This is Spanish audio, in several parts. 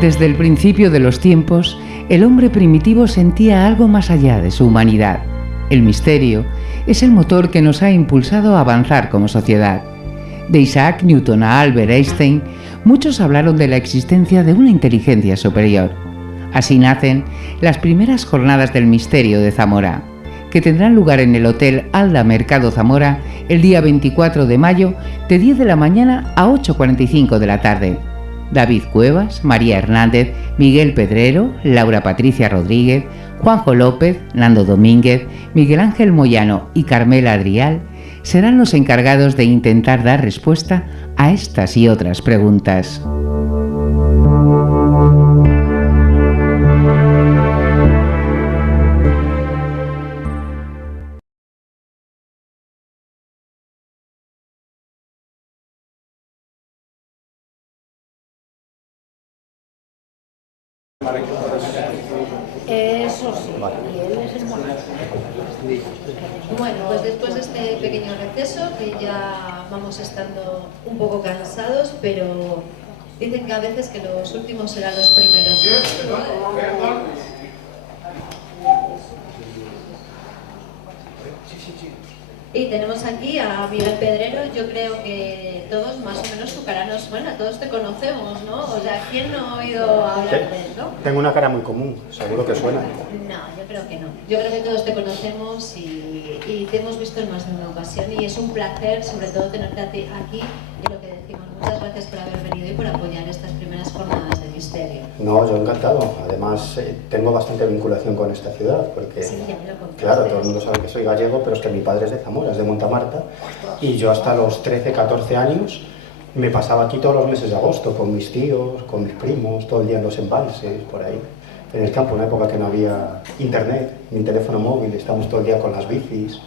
Desde el principio de los tiempos, el hombre primitivo sentía algo más allá de su humanidad. El misterio es el motor que nos ha impulsado a avanzar como sociedad. De Isaac Newton a Albert Einstein, muchos hablaron de la existencia de una inteligencia superior. Así nacen las primeras jornadas del misterio de Zamora, que tendrán lugar en el Hotel Alda Mercado Zamora el día 24 de mayo de 10 de la mañana a 8:45 de la tarde. David Cuevas, María Hernández, Miguel Pedrero, Laura Patricia Rodríguez, Juanjo López, Nando Domínguez, Miguel Ángel Moyano y Carmela Adrial serán los encargados de intentar dar respuesta a estas y otras preguntas. Eso sí, y él es el monarca. Bueno, pues después de este pequeño receso, que ya vamos estando un poco cansados, pero dicen que a veces que los últimos serán los primeros, ¿no? Y tenemos aquí a Miguel Pedrero. Yo creo que todos más o menos su cara nos suena, todos te conocemos, ¿no? O sea, ¿quién no ha oído hablar de él, no? Tengo una cara muy común, seguro que suena. No, yo creo que no. Yo creo que todos te conocemos y te hemos visto en más de una ocasión, y es un placer sobre todo tenerte a ti aquí, y lo que decimos, muchas gracias por haber venido y por apoyar estas primeras jornadas de misterio. No, yo encantado. Además, tengo bastante vinculación con esta ciudad, porque, sí, ya me lo contaste. Claro, todo el mundo sabe que soy gallego, pero es que mi padre es de Zamora, es de Montamarta, y yo hasta los 13, 14 años me pasaba aquí todos los meses de agosto con mis tíos, con mis primos, todo el día en los embalses, por ahí, en el campo, una época que no había internet, ni teléfono móvil, estábamos todo el día con las bicis,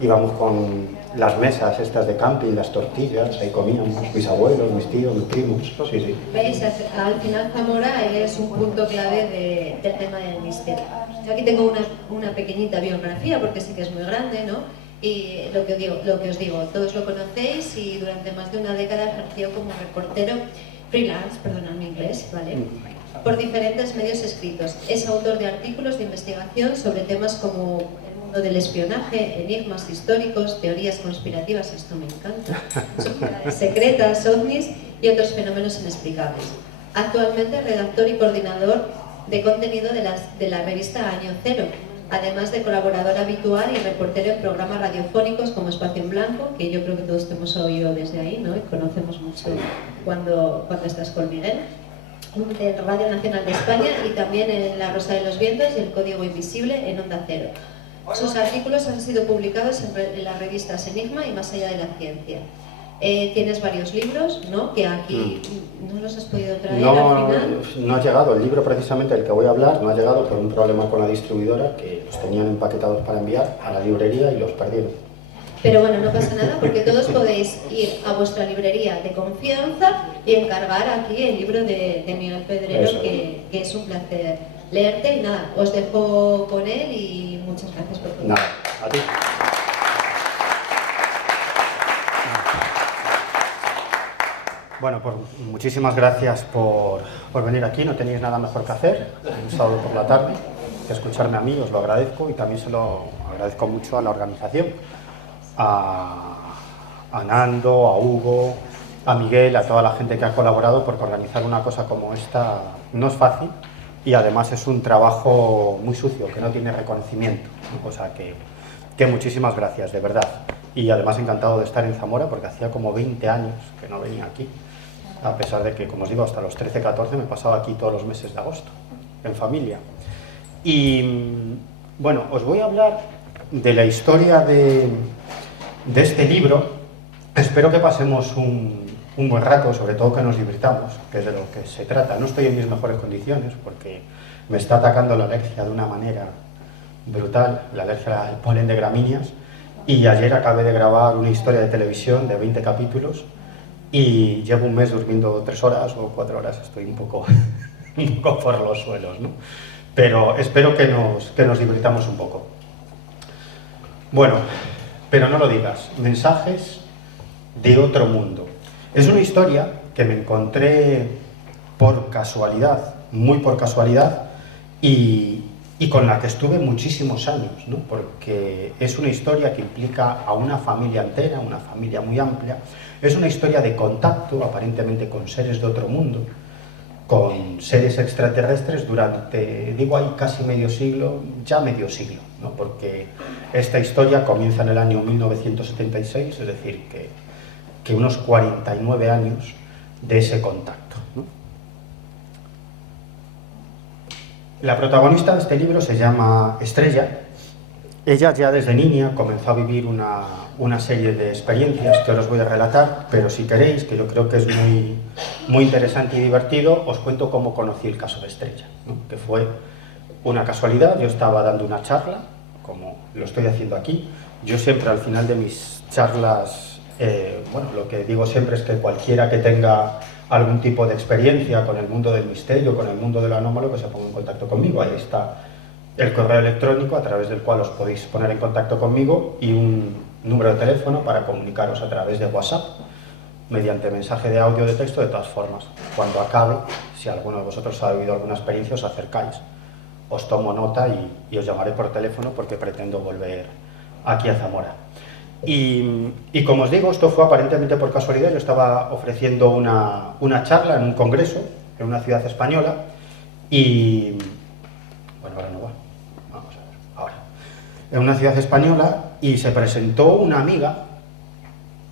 íbamos con las mesas estas de camping, las tortillas, ahí comíamos, mis abuelos, mis tíos, mis primos, sí, sí. ¿Veis? Al final Zamora es un punto clave del tema del misterio. Yo aquí tengo una pequeñita biografía, porque sí que es muy grande, ¿no? Y lo que os digo, todos lo conocéis, y durante más de una década ejerció como reportero freelance, perdonad mi inglés, ¿vale? Por diferentes medios escritos. Es autor de artículos de investigación sobre temas como el mundo del espionaje, enigmas históricos, teorías conspirativas, esto me encanta, sociedades secretas, ovnis y otros fenómenos inexplicables. Actualmente redactor y coordinador de contenido de la revista Año Cero, además de colaborador habitual y reportero en programas radiofónicos como Espacio en Blanco, que yo creo que todos te hemos oído desde ahí, ¿no? Y conocemos mucho cuando estás con Miguel, de Radio Nacional de España, y también en La Rosa de los Vientos y El Código Invisible en Onda Cero. Sus artículos han sido publicados en las revistas Enigma y Más Allá de la Ciencia. Tienes varios libros, ¿no? Que aquí no los has podido traer al final. No ha llegado. El libro precisamente del que voy a hablar no ha llegado por un problema con la distribuidora, que los tenían empaquetados para enviar a la librería y los perdieron. Pero bueno, no pasa nada, porque todos podéis ir a vuestra librería de confianza y encargar aquí el libro de Miguel Pedrero, que es un placer leerte. Y nada, os dejo con él y muchas gracias por todo. Nada, a ti. Bueno, pues muchísimas gracias por venir aquí. No tenéis nada mejor que hacer un sábado por la tarde que escucharme a mí, os lo agradezco, y también se lo agradezco mucho a la organización, a Nando, a Hugo, a Miguel, a toda la gente que ha colaborado, porque organizar una cosa como esta no es fácil, y además es un trabajo muy sucio, que no tiene reconocimiento, ¿no? O sea que muchísimas gracias, de verdad. Y además encantado de estar en Zamora, porque hacía como 20 años que no venía aquí, a pesar de que, como os digo, hasta los 13, 14 me pasaba aquí todos los meses de agosto, en familia. Y bueno, os voy a hablar de la historia de este libro. Espero que pasemos un buen rato, sobre todo que nos divirtamos, que es de lo que se trata. No estoy en mis mejores condiciones porque me está atacando la alergia de una manera brutal, la alergia al polen de gramíneas, y ayer acabé de grabar una historia de televisión de 20 capítulos y llevo un mes durmiendo 3 horas o 4 horas, estoy un poco por los suelos, ¿no? Pero espero que nos divirtamos un poco. Bueno, pero no lo digas, mensajes de otro mundo. Es una historia que me encontré por casualidad, muy por casualidad, y con la que estuve muchísimos años, ¿no? Porque es una historia que implica a una familia entera, una familia muy amplia. Es una historia de contacto, aparentemente con seres de otro mundo, con seres extraterrestres durante, digo ahí, casi medio siglo, ya medio siglo, ¿no? Porque esta historia comienza en el año 1976, es decir, que unos 49 años de ese contacto, ¿no? La protagonista de este libro se llama Estrella. Ella ya desde niña comenzó a vivir una serie de experiencias que ahora os voy a relatar, pero si queréis, que yo creo que es muy interesante y divertido, os cuento cómo conocí el caso de Estrella, ¿no? Que fue una casualidad. Yo estaba dando una charla, como lo estoy haciendo aquí. Yo siempre al final de mis charlas, bueno, lo que digo siempre es que cualquiera que tenga algún tipo de experiencia con el mundo del misterio, con el mundo de lo anómalo, que se ponga en contacto conmigo. Ahí está el correo electrónico a través del cual os podéis poner en contacto conmigo y un número de teléfono para comunicaros a través de WhatsApp, mediante mensaje de audio o de texto. De todas formas, cuando acabe, si alguno de vosotros ha vivido alguna experiencia, os acercáis, os tomo nota y os llamaré por teléfono, porque pretendo volver aquí a Zamora. Y como os digo, esto fue aparentemente por casualidad. Yo estaba ofreciendo una charla en un congreso en una ciudad española y... bueno, ahora no va. Vamos a ver, ahora. En una ciudad española, y se presentó una amiga,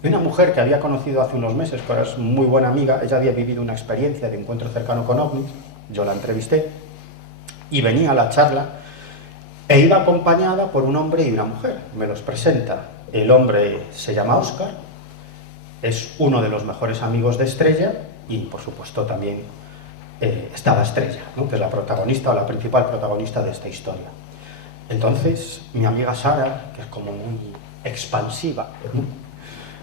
una mujer que había conocido hace unos meses, que ahora es muy buena amiga. Ella había vivido una experiencia de encuentro cercano con ovnis. Yo la entrevisté y venía a la charla e iba acompañada por un hombre y una mujer. Me los presenta. El hombre se llama Óscar, es uno de los mejores amigos de Estrella, y por supuesto también estaba Estrella, ¿no? Que es la protagonista o la principal protagonista de esta historia. Entonces mi amiga Sara, que es como muy expansiva, ¿no?,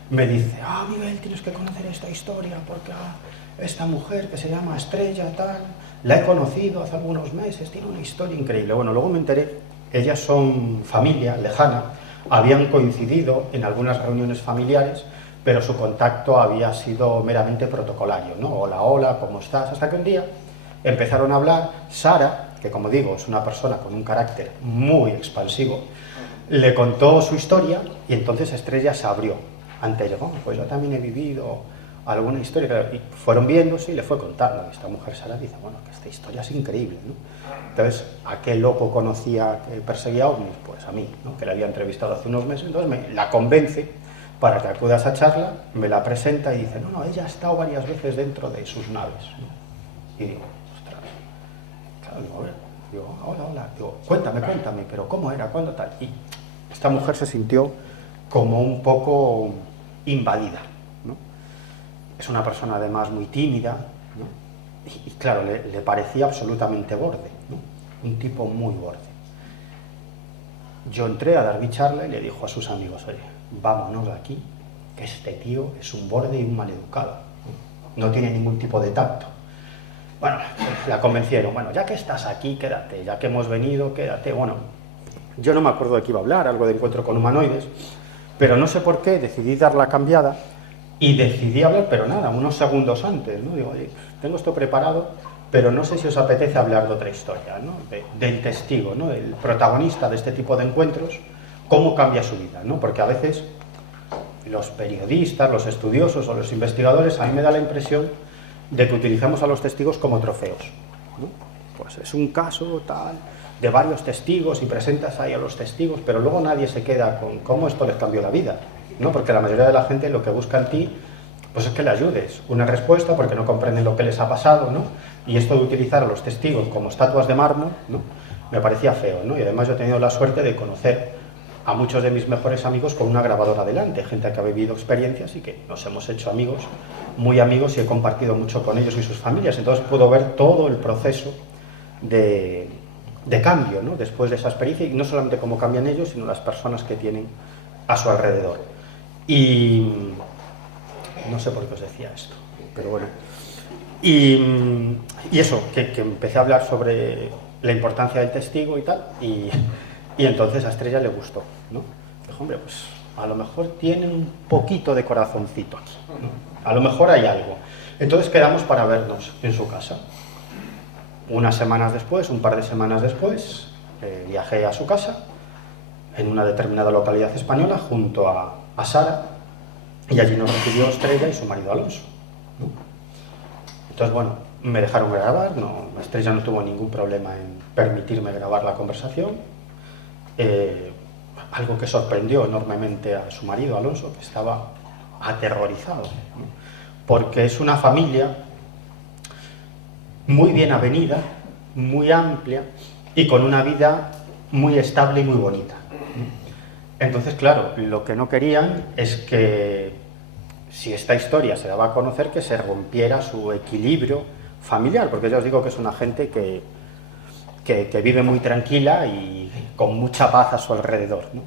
me dice: Miguel, tienes que conocer esta historia, porque esta mujer que se llama Estrella, tal, la he conocido hace algunos meses, tiene una historia increíble. Bueno, luego me enteré, ellas son familia lejana, habían coincidido en algunas reuniones familiares, pero su contacto había sido meramente protocolario, ¿no? Hola, hola, ¿cómo estás? Hasta que un día empezaron a hablar. Sara, que como digo es una persona con un carácter muy expansivo, le contó su historia, y entonces Estrella se abrió ante ella. Pues yo también he vivido alguna historia, y fueron viéndose y le fue contando. Y esta mujer, Sara, dice: bueno, que esta historia es increíble, ¿no? Entonces, ¿a qué loco conocía que perseguía ovnis? Pues a mí, ¿no?, que la había entrevistado hace unos meses. Entonces la convence para que acuda a esa charla, me la presenta y dice: no, ella ha estado varias veces dentro de sus naves, ¿no? Y digo: ostras, claro, digo, a ver, digo, hola, digo, cuéntame, pero ¿cómo era? ¿Cuándo tal? Y esta mujer se sintió como un poco invadida, ¿no? Es una persona además muy tímida, ¿no? Y claro, le parecía absolutamente borde, ¿no? Un tipo muy borde. Yo entré a dar mi charla y le dijo a sus amigos: oye, vámonos de aquí, que este tío es un borde y un maleducado, no tiene ningún tipo de tacto. Bueno, la convencieron: bueno, ya que estás aquí, quédate, ya que hemos venido, quédate. Bueno, yo no me acuerdo de qué iba a hablar, algo de encuentro con humanoides, pero no sé por qué decidí dar la cambiada y decidí hablar, pero nada, unos segundos antes, ¿no? Digo: oye, tengo esto preparado, pero no sé si os apetece hablar de otra historia, ¿no? Del testigo, ¿no?, del protagonista de este tipo de encuentros, cómo cambia su vida, ¿no? Porque a veces los periodistas, los estudiosos o los investigadores, a mí me da la impresión de que utilizamos a los testigos como trofeos, ¿no? Pues es un caso tal, de varios testigos, y presentas ahí a los testigos, pero luego nadie se queda con cómo esto les cambió la vida, ¿no? Porque la mayoría de la gente lo que busca en ti, pues es que le ayudes, una respuesta, porque no comprenden lo que les ha pasado, ¿no? Y esto de utilizar a los testigos como estatuas de mármol, ¿no?, me parecía feo, ¿no? Y además yo he tenido la suerte de conocer a muchos de mis mejores amigos con una grabadora delante, gente que ha vivido experiencias y que nos hemos hecho amigos, muy amigos, y he compartido mucho con ellos y sus familias. Entonces puedo ver todo el proceso de cambio, ¿no?, después de esa experiencia, y no solamente cómo cambian ellos, sino las personas que tienen a su alrededor. Y no sé por qué os decía esto, pero bueno. Y eso, que empecé a hablar sobre la importancia del testigo y tal, y entonces a Estrella le gustó, ¿no? Dijo: hombre, pues a lo mejor tiene un poquito de corazoncito aquí, ¿no? A lo mejor hay algo. Entonces quedamos para vernos en su casa. Unas semanas después, un par de semanas después, viajé a su casa, en una determinada localidad española, junto a Sara, y allí nos recibió Estrella y su marido Alonso, ¿no? Entonces, bueno, me dejaron grabar, Estrella no tuvo ningún problema en permitirme grabar la conversación, algo que sorprendió enormemente a su marido Alonso, que estaba aterrorizado, ¿no? Porque es una familia muy bien avenida, muy amplia y con una vida muy estable y muy bonita. Entonces, claro, lo que no querían es que, si esta historia se daba a conocer, que se rompiera su equilibrio familiar, porque ya os digo que es una gente que vive muy tranquila y con mucha paz a su alrededor, ¿no?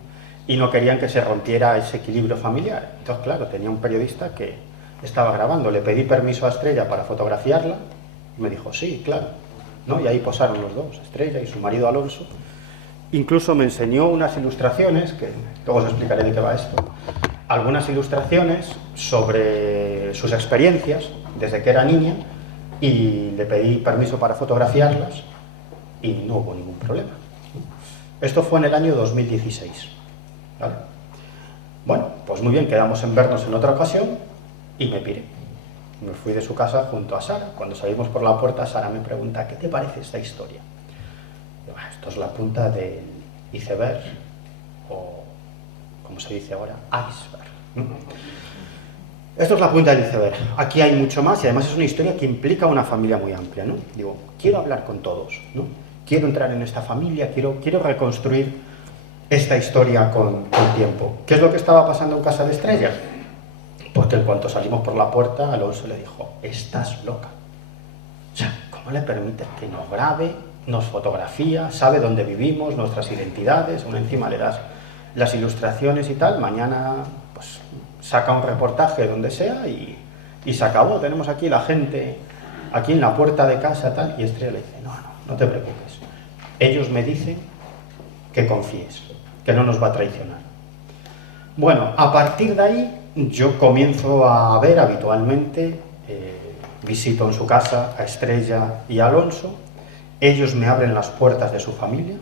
Y no querían que se rompiera ese equilibrio familiar. Entonces, claro, tenía un periodista que estaba grabando, le pedí permiso a Estrella para fotografiarla, y me dijo, sí, claro, ¿no? Y ahí posaron los dos, Estrella y su marido Alonso. Incluso me enseñó unas ilustraciones, que luego os explicaré de qué va esto, algunas ilustraciones sobre sus experiencias desde que era niña, y le pedí permiso para fotografiarlas y no hubo ningún problema. Esto fue en el año 2016, ¿vale? Bueno, pues muy bien, quedamos en vernos en otra ocasión y me piré. Me fui de su casa junto a Sara. Cuando salimos por la puerta, Sara me pregunta, ¿qué te parece esta historia? Digo, esto es la punta del iceberg, o, como se dice ahora, iceberg. Esto es la punta del iceberg. Aquí hay mucho más y además es una historia que implica una familia muy amplia, ¿no? Digo, quiero hablar con todos, ¿no? Quiero entrar en esta familia, quiero reconstruir esta historia con tiempo. ¿Qué es lo que estaba pasando en casa de Estrella? Porque en cuanto salimos por la puerta, Alonso le dijo, estás loca. O sea, ¿cómo le permites que nos grabe, nos fotografía, sabe dónde vivimos, nuestras identidades, aún encima le das las ilustraciones y tal, mañana pues saca un reportaje donde sea y se acabó, tenemos aquí la gente, aquí en la puerta de casa tal, y Estrella le dice, no te preocupes, ellos me dicen que confíes, que no nos va a traicionar. Bueno, a partir de ahí yo comienzo a ver habitualmente, visito en su casa a Estrella y a Alonso, ellos me abren las puertas de su familia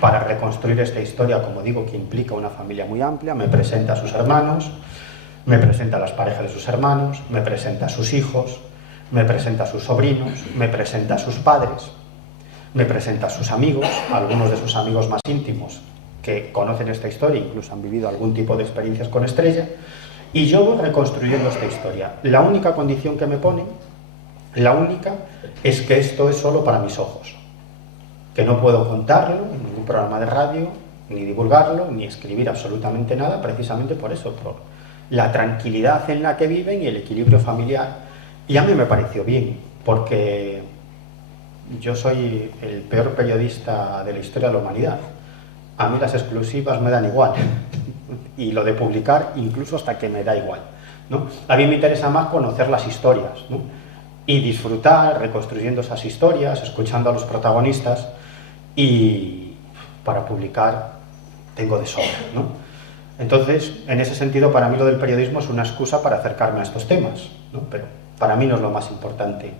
para reconstruir esta historia, como digo, que implica una familia muy amplia, me presenta a sus hermanos, me presenta a las parejas de sus hermanos, me presenta a sus hijos, me presenta a sus sobrinos, me presenta a sus padres, me presenta a sus amigos, algunos de sus amigos más íntimos que conocen esta historia, incluso han vivido algún tipo de experiencias con Estrella, y yo voy reconstruyendo esta historia. La única condición que me ponen, la única, es que esto es solo para mis ojos, que no puedo contarlo en ningún programa de radio, ni divulgarlo, ni escribir absolutamente nada, precisamente por eso, por la tranquilidad en la que viven y el equilibrio familiar. Y a mí me pareció bien, porque yo soy el peor periodista de la historia de la humanidad. A mí las exclusivas me dan igual, y lo de publicar incluso hasta que me da igual, ¿no? A mí me interesa más conocer las historias, ¿no? Y disfrutar reconstruyendo esas historias, escuchando a los protagonistas, y para publicar tengo de sobra, ¿no? Entonces, en ese sentido, para mí lo del periodismo es una excusa para acercarme a estos temas, ¿no? Pero para mí no es lo más importante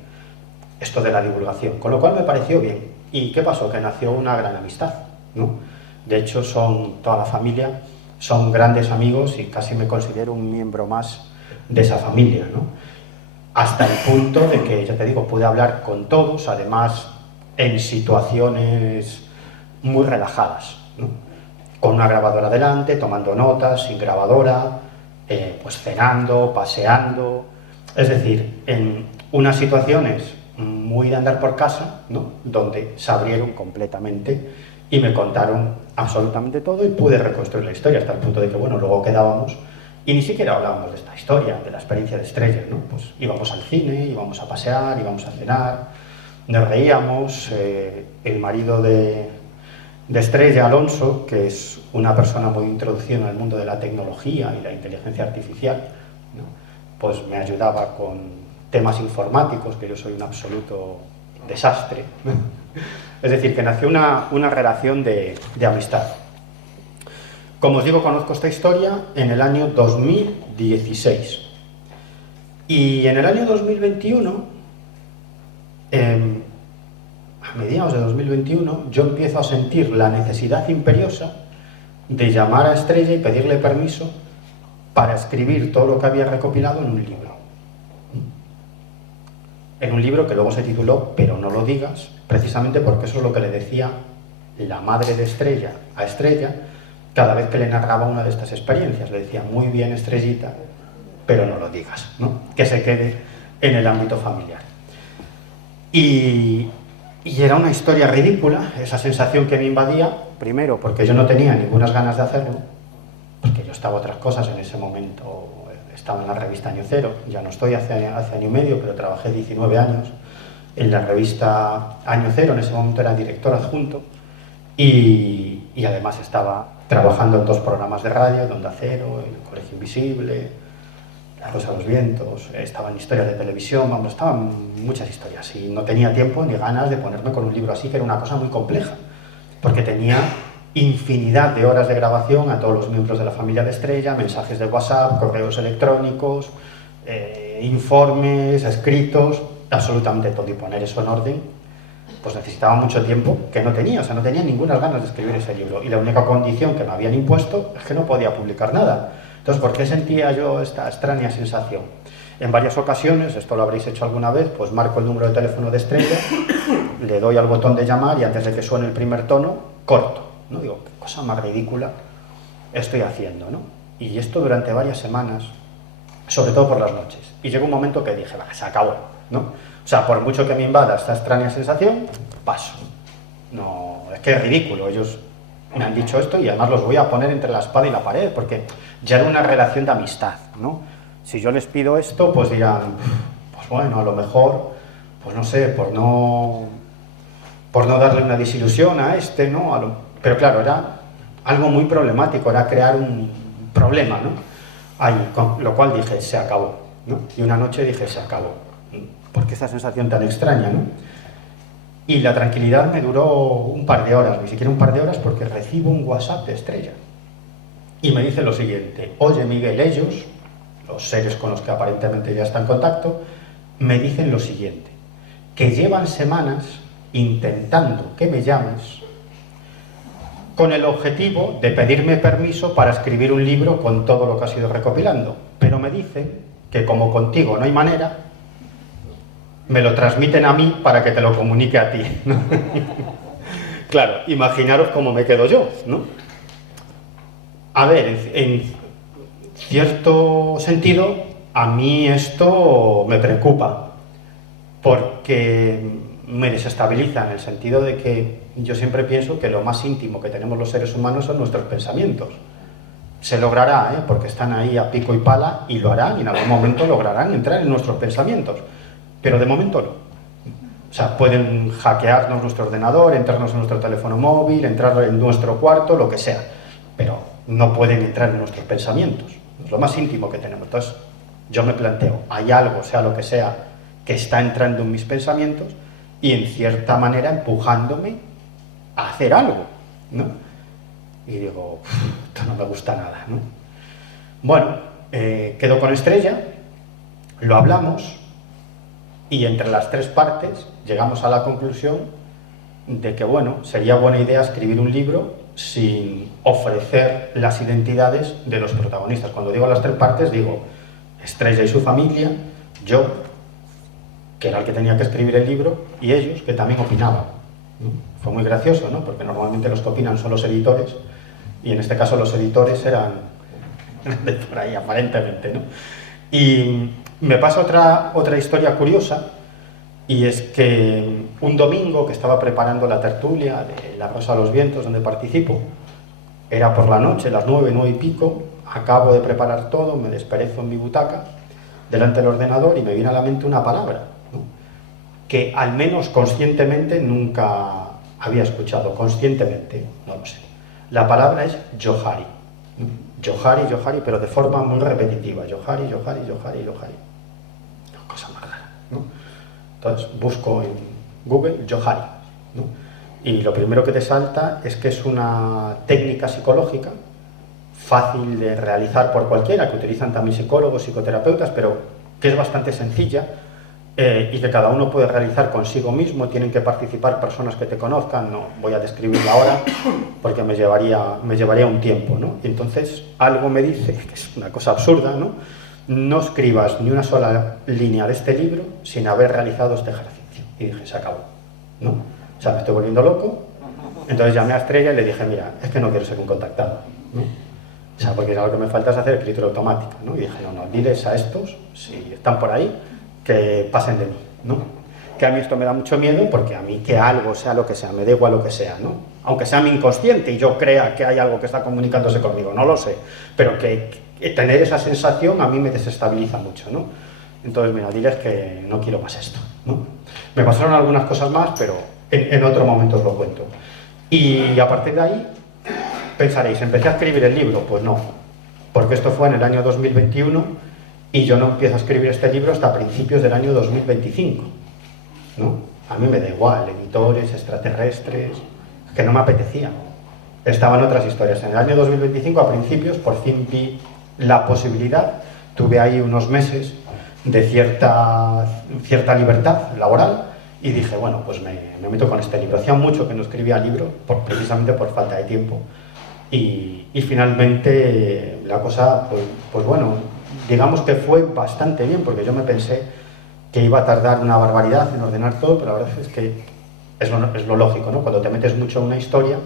esto de la divulgación, con lo cual me pareció bien. ¿Y qué pasó? Que nació una gran amistad, ¿no? De hecho, toda la familia son grandes amigos y casi me considero un miembro más de esa familia, ¿no? Hasta el punto de que, ya te digo, pude hablar con todos, además en situaciones muy relajadas, ¿no? Con una grabadora delante, tomando notas, sin grabadora, pues cenando, paseando, es decir, en unas situaciones muy de andar por casa, ¿no? Donde se abrieron completamente y me contaron absolutamente todo y pude reconstruir la historia hasta el punto de que, bueno, luego quedábamos y ni siquiera hablábamos de esta historia, de la experiencia de Estrella, ¿no? Pues íbamos al cine, íbamos a pasear, íbamos a cenar, nos reíamos, el marido de Estrella, Alonso, que es una persona muy introducida en el mundo de la tecnología y la inteligencia artificial, ¿no? Pues me ayudaba con temas informáticos, que yo soy un absoluto desastre. Es decir, que nació una relación de amistad. Como os digo, conozco esta historia en el año 2016. Y en el año 2021, a mediados de 2021, yo empiezo a sentir la necesidad imperiosa de llamar a Estrella y pedirle permiso para escribir todo lo que había recopilado en un libro. En un libro que luego se tituló Pero no lo digas, precisamente porque eso es lo que le decía la madre de Estrella a Estrella cada vez que le narraba una de estas experiencias. Le decía, muy bien, Estrellita, pero no lo digas, ¿no? Que se quede en el ámbito familiar. Y era una historia ridícula, esa sensación que me invadía, primero porque yo no tenía ninguna ganas de hacerlo, porque yo estaba a otras cosas en ese momento. Estaba en la revista Año Cero, ya no estoy hace año y medio, pero trabajé 19 años en la revista Año Cero, en ese momento era director adjunto, y además estaba trabajando en 2 programas de radio, en Onda Cero, en el Colegio Invisible, La Rosa de los Vientos, estaba en historias de televisión, vamos, estaban muchas historias, y no tenía tiempo ni ganas de ponerme con un libro así, que era una cosa muy compleja, porque tenía infinidad de horas de grabación a todos los miembros de la familia de Estrella, mensajes de WhatsApp, correos electrónicos, informes, escritos, absolutamente todo, y poner eso en orden, pues necesitaba mucho tiempo que no tenía, o sea, no tenía ninguna ganas de escribir ese libro, y la única condición que me habían impuesto es que no podía publicar nada. Entonces, ¿por qué sentía yo esta extraña sensación? En varias ocasiones, esto lo habréis hecho alguna vez, pues marco el número de teléfono de Estrella, le doy al botón de llamar y antes de que suene el primer tono, corto. ¿No? Digo, qué cosa más ridícula estoy haciendo, ¿no? Y esto durante varias semanas, sobre todo por las noches. Y llegó un momento que dije, va, se acabó, ¿no? O sea, por mucho que me invada esta extraña sensación, paso. No, es que es ridículo. Ellos me han dicho esto y además los voy a poner entre la espada y la pared, porque ya era una relación de amistad, ¿no? Si yo les pido esto, pues dirán, pues bueno, a lo mejor, pues no sé, por no darle una desilusión a este, ¿no? Pero claro, era algo muy problemático, era crear un problema, ¿no? Ahí, con lo cual dije, se acabó, ¿no? Y una noche dije, se acabó, porque esta sensación tan extraña, ¿no? Y la tranquilidad me duró un par de horas, ni siquiera un par de horas, porque recibo un WhatsApp de Estrella. Y me dice lo siguiente, oye Miguel, ellos, los seres con los que aparentemente ya está en contacto, me dicen lo siguiente, que llevan semanas intentando que me llames con el objetivo de pedirme permiso para escribir un libro con todo lo que has ido recopilando. Pero me dicen que como contigo no hay manera, me lo transmiten a mí para que te lo comunique a ti. Claro, imaginaros cómo me quedo yo, ¿no? A ver, en cierto sentido, a mí esto me preocupa, porque me desestabiliza en el sentido de que yo siempre pienso que lo más íntimo que tenemos los seres humanos son nuestros pensamientos. Se logrará, porque están ahí a pico y pala, y lo harán, y en algún momento lograrán entrar en nuestros pensamientos, pero de momento no. O sea, pueden hackearnos nuestro ordenador, entrarnos en nuestro teléfono móvil, entrar en nuestro cuarto, lo que sea, pero no pueden entrar en nuestros pensamientos. Es lo más íntimo que tenemos. Entonces, yo me planteo, hay algo, sea lo que sea, que está entrando en mis pensamientos y en cierta manera empujándome a hacer algo, ¿no? Y digo, esto no me gusta nada, ¿no? Bueno, quedo con Estrella, lo hablamos y entre las 3 partes llegamos a la conclusión de que, bueno, sería buena idea escribir un libro sin ofrecer las identidades de los protagonistas. Cuando digo las 3 partes, digo Estrella y su familia, yo, que era el que tenía que escribir el libro, y ellos, que también opinaban, ¿no? Fue muy gracioso, ¿no? Porque normalmente los que opinan son los editores, y en este caso los editores eran de por ahí, aparentemente, ¿no? Y me pasa otra historia curiosa, y es que un domingo que estaba preparando la tertulia de La Rosa de los Vientos, donde participo, era por la noche, las 9 y pico, acabo de preparar todo, me desperezo en mi butaca, delante del ordenador, y me viene a la mente una palabra, ¿no? Que al menos conscientemente nunca había escuchado, conscientemente, no lo sé. La palabra es Johari. Johari, Johari, pero de forma muy repetitiva. Johari, Johari, Johari, Johari. Cosa más rara, ¿no? Entonces busco en Google Johari, ¿no? Y lo primero que te salta es que es una técnica psicológica fácil de realizar por cualquiera, que utilizan también psicólogos, psicoterapeutas, pero que es bastante sencilla y que cada uno puede realizar consigo mismo. Tienen que participar personas que te conozcan, no voy a describirla ahora porque me llevaría un tiempo, ¿no? Y entonces algo me dice, que es una cosa absurda, ¿no? No escribas ni una sola línea de este libro sin haber realizado este ejercicio. Y dije, se acabó, ¿no? O sea, me estoy volviendo loco. Entonces llamé a Estrella y le dije, mira, es que no quiero ser un contactado, ¿no? O sea, porque lo que me falta es hacer escritura automática, ¿no? Y dije, no, diles a estos, si están por ahí, que pasen de mí, ¿no? Que a mí esto me da mucho miedo, porque a mí que algo, sea lo que sea, me da igual lo que sea, ¿no? Aunque sea mi inconsciente y yo crea que hay algo que está comunicándose conmigo, no lo sé, pero que tener esa sensación a mí me desestabiliza mucho, ¿no? Entonces, mira, diles que no quiero más esto, ¿no? Me pasaron algunas cosas más, pero en otro momento os lo cuento. Y a partir de ahí, pensaréis, ¿empecé a escribir el libro? Pues no, porque esto fue en el año 2021 y yo no empiezo a escribir este libro hasta principios del año 2025, ¿no? A mí me da igual, editores, extraterrestres, que no me apetecía. Estaban otras historias. En el año 2025, a principios, por fin vi la posibilidad, tuve ahí unos meses de cierta libertad laboral y dije, bueno, pues me meto con este libro. Hacía mucho que no escribía libro, precisamente por falta de tiempo. Y finalmente la cosa, pues bueno, digamos que fue bastante bien, porque yo me pensé que iba a tardar una barbaridad en ordenar todo, pero la verdad es que es lo lógico, ¿no? Cuando te metes mucho en una historia,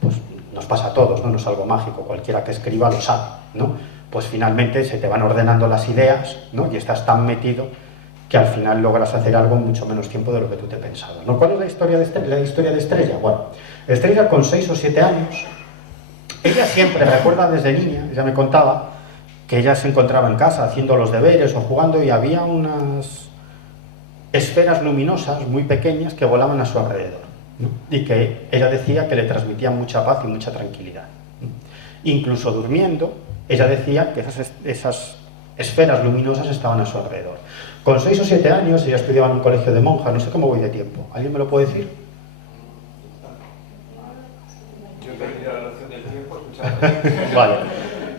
pues nos pasa a todos, ¿no? No es algo mágico, cualquiera que escriba lo sabe, ¿no? Pues finalmente se te van ordenando las ideas, ¿no? Y estás tan metido que al final logras hacer algo en mucho menos tiempo de lo que tú te pensabas, ¿no? ¿Cuál es la historia de Estrella? Bueno, Estrella con 6 o 7 años, ella siempre recuerda desde niña, ella me contaba que ella se encontraba en casa haciendo los deberes o jugando y había unas esferas luminosas muy pequeñas que volaban a su alrededor, ¿no? Y que ella decía que le transmitían mucha paz y mucha tranquilidad, ¿no? Incluso durmiendo, ella decía que esas esferas luminosas estaban a su alrededor. Con 6 o 7 años, ella estudiaba en un colegio de monjas, no sé cómo voy de tiempo, ¿alguien me lo puede decir? Yo terminé la noción del tiempo escuchando. Vale,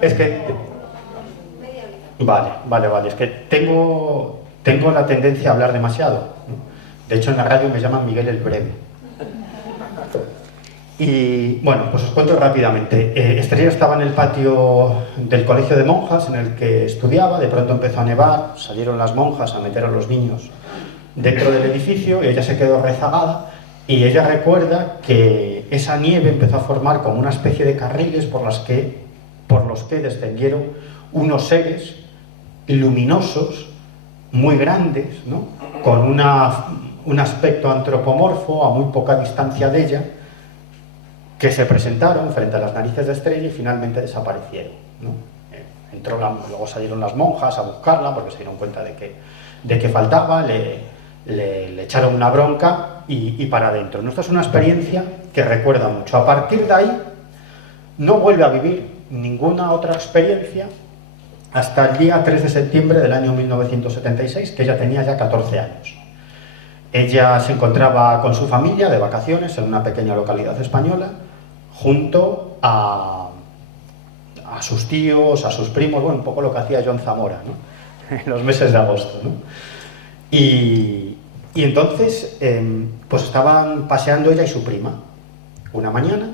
es que... Vale, es que tengo la tendencia a hablar demasiado, ¿no? De hecho, en la radio me llaman Miguel el Breve. Y bueno, pues os cuento rápidamente. Estrella estaba en el patio del colegio de monjas en el que estudiaba, de pronto empezó a nevar, salieron las monjas a meter a los niños dentro del edificio y ella se quedó rezagada y ella recuerda que esa nieve empezó a formar como una especie de carriles por los que descendieron unos seres luminosos, muy grandes, ¿no? Con un aspecto antropomorfo a muy poca distancia de ella, que se presentaron frente a las narices de Estrella y finalmente desaparecieron, ¿no? Luego salieron las monjas a buscarla porque se dieron cuenta de que faltaba, le echaron una bronca y para adentro. Esto es una experiencia que recuerda mucho. A partir de ahí no vuelve a vivir ninguna otra experiencia hasta el día 3 de septiembre del año 1976, que ella tenía ya 14 años. Ella se encontraba con su familia de vacaciones en una pequeña localidad española, junto a sus tíos, a sus primos, bueno, un poco lo que hacía John Zamora, ¿no? En los meses de agosto, ¿no? Y entonces, pues estaban paseando ella y su prima, una mañana,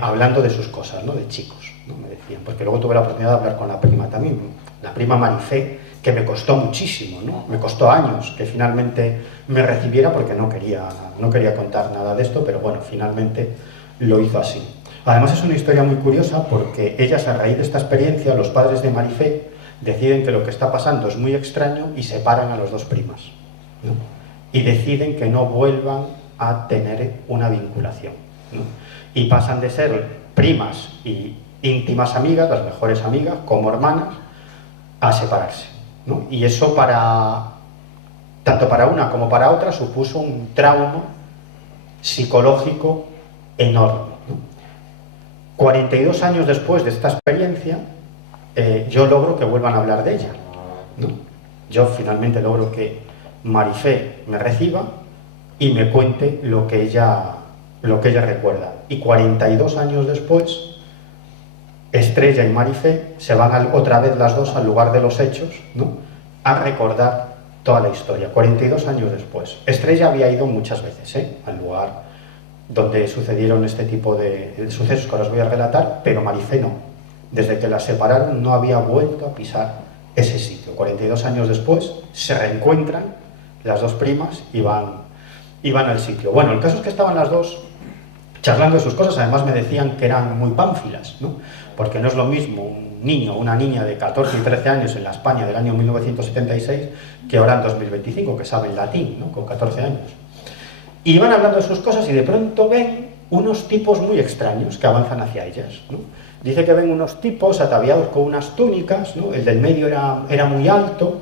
hablando de sus cosas, ¿no? De chicos, ¿no? Me decían, porque luego tuve la oportunidad de hablar con la prima también, la prima Marifé, que me costó muchísimo, ¿no? Me costó años que finalmente me recibiera porque no quería contar nada de esto, pero bueno, finalmente lo hizo así. Además es una historia muy curiosa porque ellas, a raíz de esta experiencia, los padres de Marifé deciden que lo que está pasando es muy extraño y separan a las dos primas, ¿no? Y deciden que no vuelvan a tener una vinculación, ¿no? Y pasan de ser primas y íntimas amigas, las mejores amigas, como hermanas, a separarse, ¿no? Y eso tanto para una como para otra supuso un trauma psicológico enorme, ¿no? 42 años después de esta experiencia, yo logro que vuelvan a hablar de ella, ¿no? Yo finalmente logro que Marifé me reciba y me cuente lo que ella recuerda. Y 42 años después, Estrella y Marifé se van otra vez las dos al lugar de los hechos, ¿no? a recordar toda la historia, 42 años después. Estrella había ido muchas veces al lugar donde sucedieron este tipo de sucesos que os voy a relatar, pero Marifé no. Desde que la separaron no había vuelto a pisar ese sitio. 42 años después se reencuentran las dos primas y van al sitio. Bueno, el caso es que estaban las dos charlando de sus cosas. Además me decían que eran muy pánfilas, ¿no? Porque no es lo mismo un niño o una niña de 14 y 13 años en la España del año 1976 que ahora en 2025, que saben latín, ¿no? Con 14 años. Y van hablando de sus cosas y de pronto ven unos tipos muy extraños que avanzan hacia ellas, ¿no? Dice que ven unos tipos ataviados con unas túnicas, ¿no? El del medio era muy alto,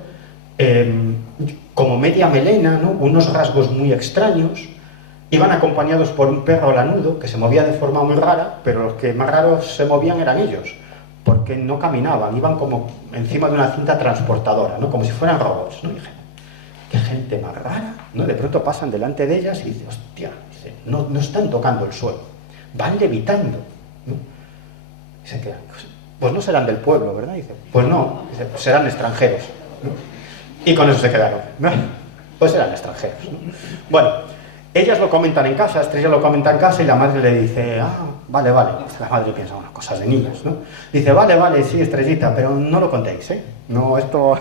como media melena, ¿no? Unos rasgos muy extraños. Iban acompañados por un perro lanudo que se movía de forma muy rara, pero los que más raros se movían eran ellos, porque no caminaban, iban como encima de una cinta transportadora, ¿no? Como si fueran robots, ¿no? Y dije, qué gente más rara, ¿no? De pronto pasan delante de ellas y dice, hostia, dice, no están tocando el suelo, van levitando, ¿no? Y se quedan, pues no serán del pueblo, ¿verdad? Y dice, pues no, dice, pues serán extranjeros, ¿no? Y con eso se quedaron, ¿no? Pues eran extranjeros, ¿no? Bueno, ellas lo comentan en casa, Estrella lo comenta en casa y la madre le dice, vale, pues la madre piensa unas cosas de niños, ¿no? Dice, vale, sí, Estrellita, pero no lo contéis, ¿eh? No, esto...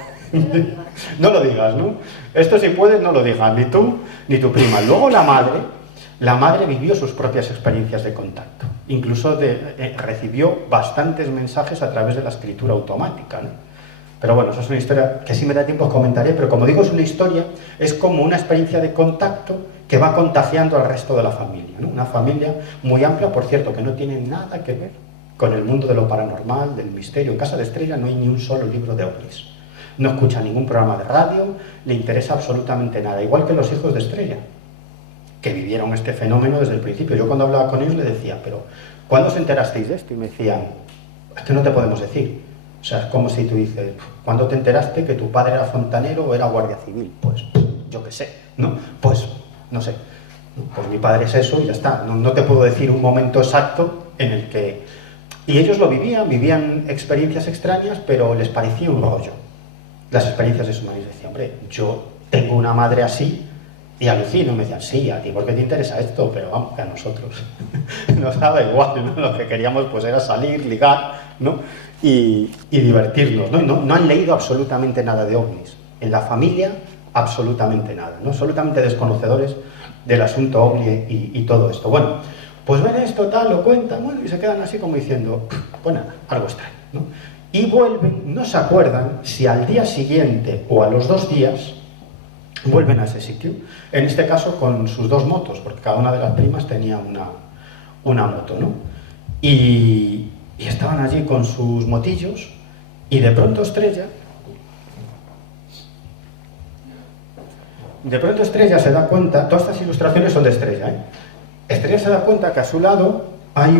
no lo digas, ¿no? Esto si puedes no lo digas, ni tú ni tu prima. Luego la madre vivió sus propias experiencias de contacto. Incluso recibió bastantes mensajes a través de la escritura automática, ¿no? Pero bueno, eso es una historia que si me da tiempo os comentaré, pero como digo, es una historia, es como una experiencia de contacto que va contagiando al resto de la familia, ¿no? Una familia muy amplia, por cierto, que no tiene nada que ver con el mundo de lo paranormal, del misterio. En casa de Estrella no hay ni un solo libro de ovnis. No escucha ningún programa de radio, le interesa absolutamente nada. Igual que los hijos de Estrella, que vivieron este fenómeno desde el principio. Yo cuando hablaba con ellos le decía, pero ¿cuándo os enterasteis de esto? Y me decían, es que no te podemos decir. O sea, es como si tú dices, ¿cuándo te enteraste que tu padre era fontanero o era guardia civil? Pues yo qué sé, ¿no? Pues no sé. Pues mi padre es eso y ya está. No te puedo decir un momento exacto en el que... Y ellos lo vivían experiencias extrañas, pero les parecía un rollo. Las experiencias de su marido. Decía, hombre, yo tengo una madre así y alucino. Me decían, sí, a ti porque te interesa esto, pero vamos, que a nosotros nos daba igual, ¿no? Lo que queríamos pues era salir, ligar, ¿no? Y divertirnos, ¿no? No han leído absolutamente nada de ovnis. En la familia, absolutamente nada, ¿no? Absolutamente desconocedores del asunto ovni y todo esto. Bueno, pues ven esto, tal, lo cuentan, bueno, y se quedan así como diciendo, pues nada, algo extraño, ¿no? Y vuelven, no se acuerdan si al día siguiente o a los 2 días vuelven a ese sitio. En este caso con sus 2 motos, porque cada una de las primas tenía una moto, ¿no? Y estaban allí con sus motillos y de pronto Estrella se da cuenta, todas estas ilustraciones son de Estrella, ¿eh? Estrella se da cuenta que a su lado hay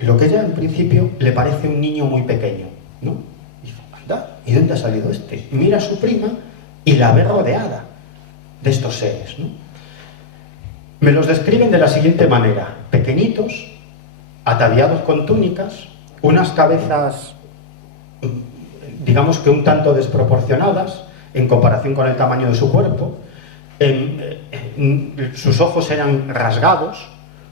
lo que ella en principio le parece un niño muy pequeño, ¿no? Y dice, anda, ¿y dónde ha salido este? Mira a su prima y la ve rodeada de estos seres, ¿no? Me los describen de la siguiente manera: pequeñitos, ataviados con túnicas, unas cabezas, digamos que un tanto desproporcionadas en comparación con el tamaño de su cuerpo. Sus ojos eran rasgados,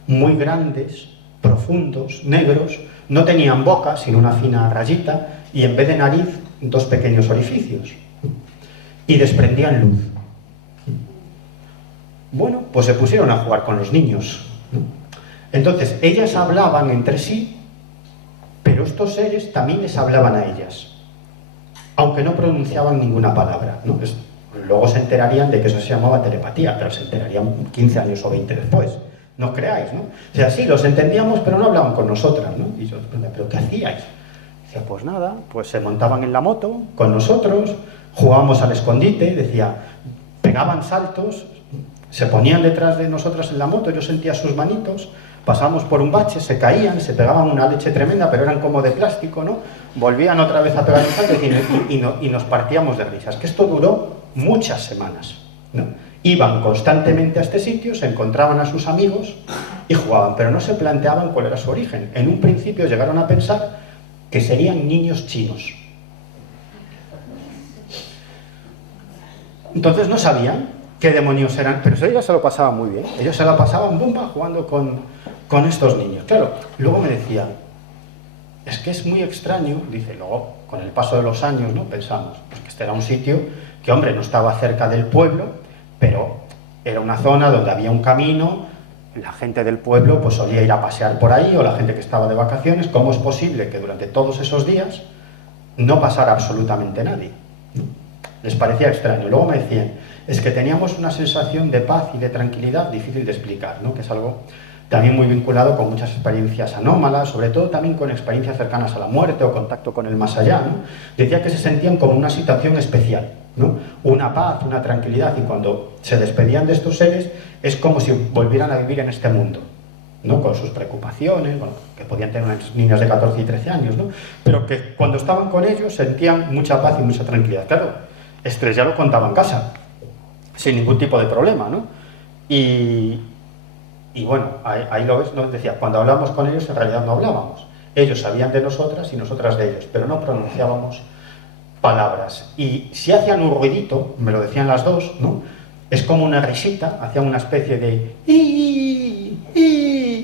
muy grandes, profundos, negros, no tenían boca, sino una fina rayita, y en vez de nariz, 2 pequeños orificios, y desprendían luz. Bueno, pues se pusieron a jugar con los niños, ¿no? Entonces, ellas hablaban entre sí, pero estos seres también les hablaban a ellas, aunque no pronunciaban ninguna palabra, ¿no? Luego se enterarían de que eso se llamaba telepatía, pero se enterarían 15 años o 20 después. No os creáis, ¿no? O sea, sí, los entendíamos, pero no hablaban con nosotras, ¿no? Y yo les preguntaba, ¿pero qué hacíais? Decía, pues nada, pues se montaban en la moto con nosotros, jugábamos al escondite, decía, pegaban saltos, se ponían detrás de nosotras en la moto, yo sentía sus manitos, pasábamos por un bache, se caían, se pegaban una leche tremenda, pero eran como de plástico, ¿no? Volvían otra vez a pegar un salto y nos partíamos de risas. Que esto duró muchas semanas, ¿no? Iban constantemente a este sitio, se encontraban a sus amigos y jugaban, pero no se planteaban cuál era su origen. En un principio llegaron a pensar que serían niños chinos. Entonces no sabían qué demonios eran, pero ellos se lo pasaban muy bien. Ellos se la pasaban bomba jugando con estos niños. Claro, luego me decían, es que es muy extraño, dice, luego con el paso de los años, ¿no? Pensamos, pues que este era un sitio que, hombre, no estaba cerca del pueblo, pero era una zona donde había un camino, la gente del pueblo pues solía ir a pasear por ahí, o la gente que estaba de vacaciones. ¿Cómo es posible que durante todos esos días no pasara absolutamente nadie? Les parecía extraño. Luego me decían, es que teníamos una sensación de paz y de tranquilidad difícil de explicar, ¿no? Que es algo también muy vinculado con muchas experiencias anómalas, sobre todo también con experiencias cercanas a la muerte o contacto con el más allá, ¿no? Decía que se sentían como una situación especial, ¿no? Una paz, una tranquilidad, y cuando se despedían de estos seres es como si volvieran a vivir en este mundo, ¿no? Con sus preocupaciones, bueno, que podían tener unas niñas de 14 y 13 años, ¿no? Pero que cuando estaban con ellos sentían mucha paz y mucha tranquilidad. Claro, Estrella lo contaba en casa, sin ningún tipo de problema, ¿no? Y bueno, ahí lo ves, ¿no? Decía, cuando hablábamos con ellos en realidad no hablábamos. Ellos sabían de nosotras y nosotras de ellos, pero no pronunciábamos palabras. Y si hacían un ruidito, me lo decían las dos, ¿no? Es como una risita, hacían una especie de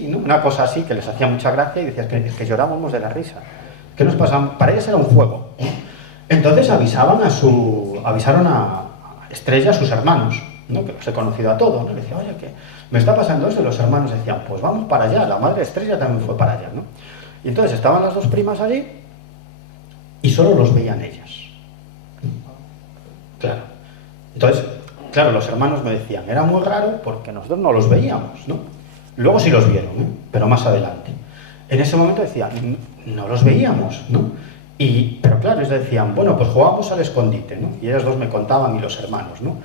¿no? Una cosa así que les hacía mucha gracia, y decías que llorábamos de la risa. ¿Qué nos pasaba? Para ellos era un juego, ¿no? Entonces avisaron a Estrella, a sus hermanos, ¿no? Que los he conocido a todos, ¿no? Le decía, oye, que me está pasando eso, y los hermanos decían, pues vamos para allá. La madre Estrella también fue para allá, ¿no? Y entonces estaban las dos primas allí y solo los veían ellas. Claro. Entonces, claro, los hermanos me decían, era muy raro porque nosotros no los veíamos, ¿no? Luego sí los vieron, ¿eh? Pero más adelante. En ese momento decían, no los veíamos, ¿no? Pero claro, ellos decían, bueno, pues jugamos al escondite, ¿no? Y ellas dos me contaban, y los hermanos, ¿no?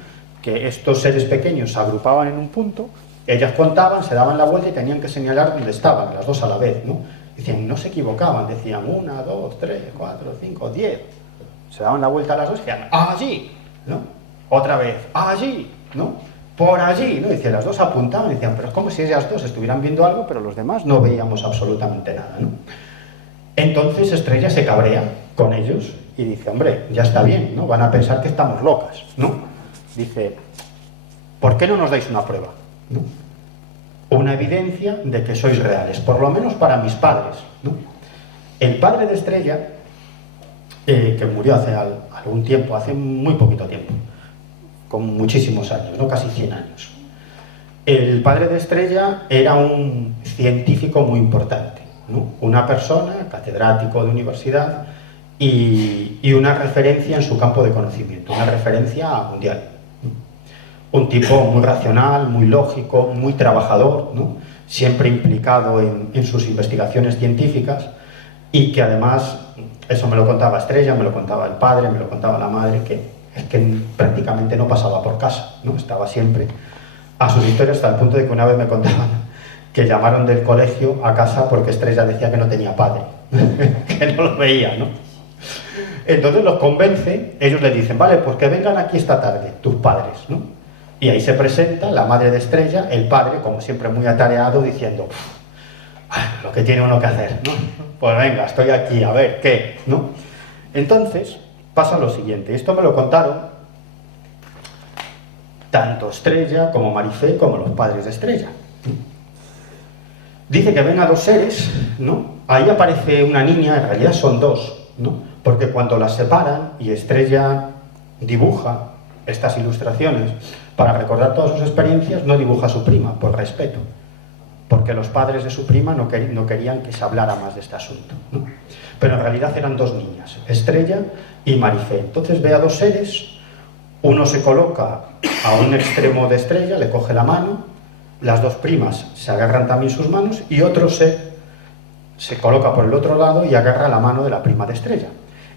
Que estos seres pequeños se agrupaban en un punto, ellas contaban, se daban la vuelta y tenían que señalar dónde estaban, las dos a la vez, ¿no? Decían, no se equivocaban, decían 1, 2, 3, 4, 5, 10. Se daban la vuelta a las dos y decían, allí, ¿no? Otra vez, allí, ¿no? Por allí, ¿no? Decían, las dos apuntaban y decían, pero es como si ellas dos estuvieran viendo algo, pero los demás no veíamos absolutamente nada, ¿no? Entonces Estrella se cabrea con ellos y dice, hombre, ya está bien, ¿no? Van a pensar que estamos locas, ¿no? Dice, ¿por qué no nos dais una prueba, ¿no? Una evidencia de que sois reales, por lo menos para mis padres, ¿no? El padre de Estrella, que murió hace algún tiempo, hace muy poquito tiempo, con muchísimos años, ¿no? Casi 100 años. El padre de Estrella era un científico muy importante, ¿no? Una persona, catedrático de universidad, y una referencia en su campo de conocimiento, una referencia mundial. Un tipo muy racional, muy lógico, muy trabajador, ¿no? Siempre implicado en sus investigaciones científicas, y que además, eso me lo contaba Estrella, me lo contaba el padre, me lo contaba la madre, que prácticamente no pasaba por casa, ¿no? Estaba siempre a sus historias, hasta el punto de que una vez me contaban que llamaron del colegio a casa porque Estrella decía que no tenía padre, que no lo veía, ¿no? Entonces los convence, ellos le dicen, vale, pues que vengan aquí esta tarde, tus padres, ¿no? Y ahí se presenta la madre de Estrella, el padre, como siempre muy atareado, diciendo, lo que tiene uno que hacer, ¿no? Pues venga, estoy aquí, a ver, ¿qué? ¿No? Entonces pasa lo siguiente, esto me lo contaron tanto Estrella como Marifé como los padres de Estrella. Dice que ven a dos seres, ¿no? Ahí aparece una niña, en realidad son dos, ¿no? Porque cuando las separan y Estrella dibuja estas ilustraciones para recordar todas sus experiencias, no dibuja a su prima, por respeto, porque los padres de su prima no querían que se hablara más de este asunto, ¿no? Pero en realidad eran dos niñas, Estrella y Marifé. Entonces ve a dos seres, uno se coloca a un extremo de Estrella, le coge la mano, las dos primas se agarran también sus manos, y otro se coloca por el otro lado y agarra la mano de la prima de Estrella.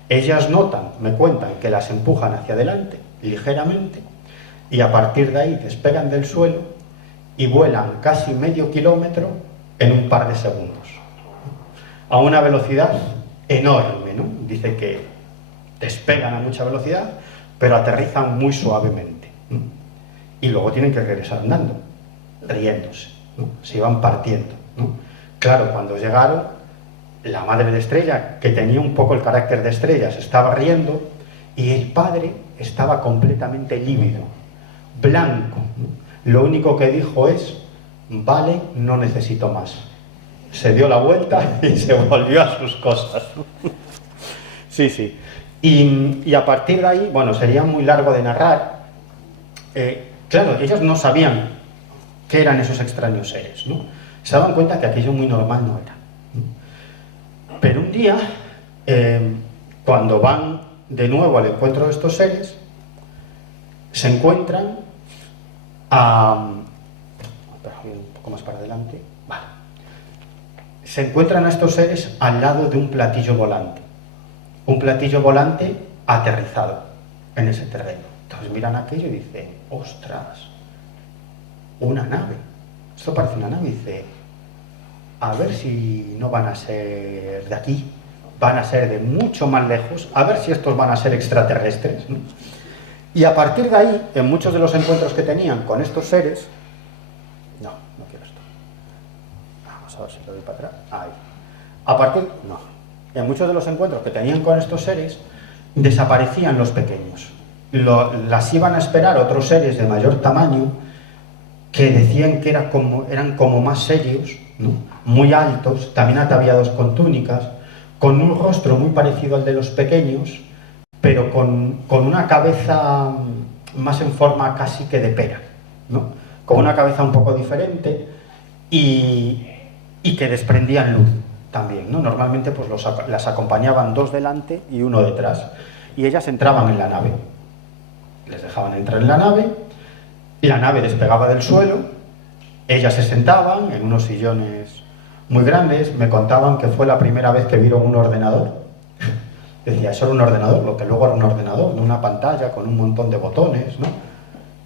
Ellas notan, me cuentan, que las empujan hacia adelante ligeramente, y a partir de ahí despegan del suelo y vuelan casi medio kilómetro en un par de segundos, a una velocidad enorme, ¿no? Dice que despegan a mucha velocidad, pero aterrizan muy suavemente, ¿no? Y luego tienen que regresar andando, riéndose, ¿no? Se iban partiendo, ¿no? Claro, cuando llegaron, la madre de Estrella, que tenía un poco el carácter de Estrella, se estaba riendo, y el padre estaba completamente lívido, blanco. Lo único que dijo es: vale, no necesito más. Se dio la vuelta y se volvió a sus cosas. Sí, sí. Y a partir de ahí, bueno, sería muy largo de narrar. Claro, ellos no sabían qué eran esos extraños seres, ¿no? Se daban cuenta que aquello muy normal no era. Pero un día, cuando van de nuevo al encuentro de estos seres, se encuentran un poco más para adelante. Vale. Se encuentran a estos seres al lado de un platillo volante. Un platillo volante aterrizado en ese terreno. Entonces miran aquello y dicen: ostras, una nave. Esto parece una nave. Y dice: a ver si no van a ser de aquí, van a ser de mucho más lejos, a ver si estos van a ser extraterrestres, ¿no? Y a partir de ahí, en muchos de los encuentros que tenían con estos seres, no quiero esto, vamos a ver si lo doy para atrás, en muchos de los encuentros que tenían con estos seres, desaparecían los pequeños, las iban a esperar otros seres de mayor tamaño, que decían que eran como más serios, ¿no? Muy altos, también ataviados con túnicas, con un rostro muy parecido al de los pequeños, pero con una cabeza más en forma casi que de pera, ¿no? Con una cabeza un poco diferente y que desprendían luz también, ¿no? Normalmente pues las acompañaban dos delante y uno detrás, y ellas entraban en la nave, les dejaban entrar en la nave despegaba del suelo, ellas se sentaban en unos sillones muy grandes. Me contaban que fue la primera vez que vieron un ordenador. Decía, eso era un ordenador, lo que luego era un ordenador, ¿no? Una pantalla con un montón de botones, ¿no?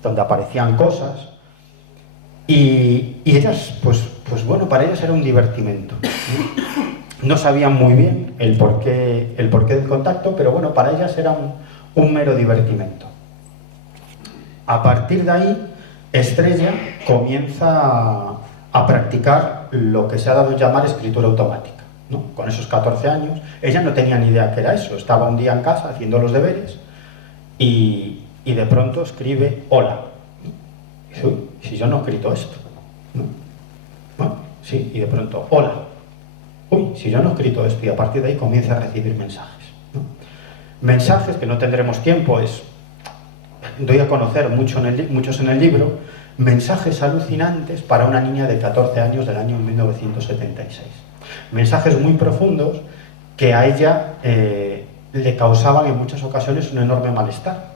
Donde aparecían cosas. Y ellas, pues bueno, para ellas era un divertimento, ¿no? No sabían muy bien el porqué del contacto, pero bueno, para ellas era un mero divertimento. A partir de ahí, Estrella comienza a practicar lo que se ha dado en llamar escritura automática, ¿no? Con esos 14 años, ella no tenía ni idea qué era eso. Estaba un día en casa haciendo los deberes y de pronto escribe hola. Y dice, uy, si yo no he escrito esto, ¿no? Bueno, sí, y de pronto hola. Uy, si yo no he escrito esto, y a partir de ahí comienza a recibir mensajes, ¿no? Mensajes que no tendremos tiempo, doy a conocer muchos en el libro, mensajes alucinantes para una niña de 14 años del año 1976. Mensajes muy profundos que a ella le causaban en muchas ocasiones un enorme malestar,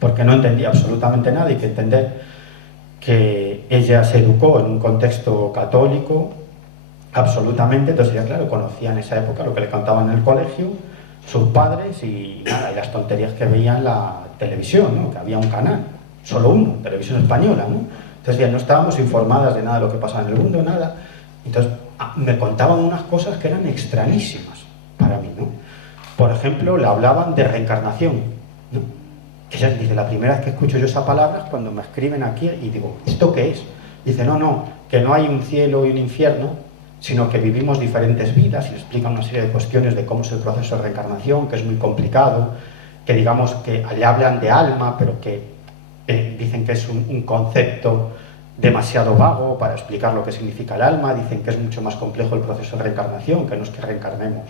porque no entendía absolutamente nada. Hay que entender que ella se educó en un contexto católico, absolutamente. Entonces ella, claro, conocía en esa época lo que le contaban en el colegio sus padres y las tonterías que veía en la televisión, ¿no? Que había un canal, solo uno, televisión española, ¿no? Entonces ya no estábamos informadas de nada de lo que pasaba en el mundo, nada. Entonces me contaban unas cosas que eran extrañísimas para mí, ¿no? Por ejemplo, le hablaban de reencarnación, ¿no? Que ella dice, la primera vez que escucho yo esa palabra es cuando me escriben aquí y digo, ¿esto qué es? Dice, no, que no hay un cielo y un infierno, sino que vivimos diferentes vidas, y explican una serie de cuestiones de cómo es el proceso de reencarnación, que es muy complicado, que digamos que le hablan de alma, pero que dicen que es un concepto demasiado vago para explicar lo que significa el alma. Dicen que es mucho más complejo el proceso de reencarnación, que no es que reencarnemos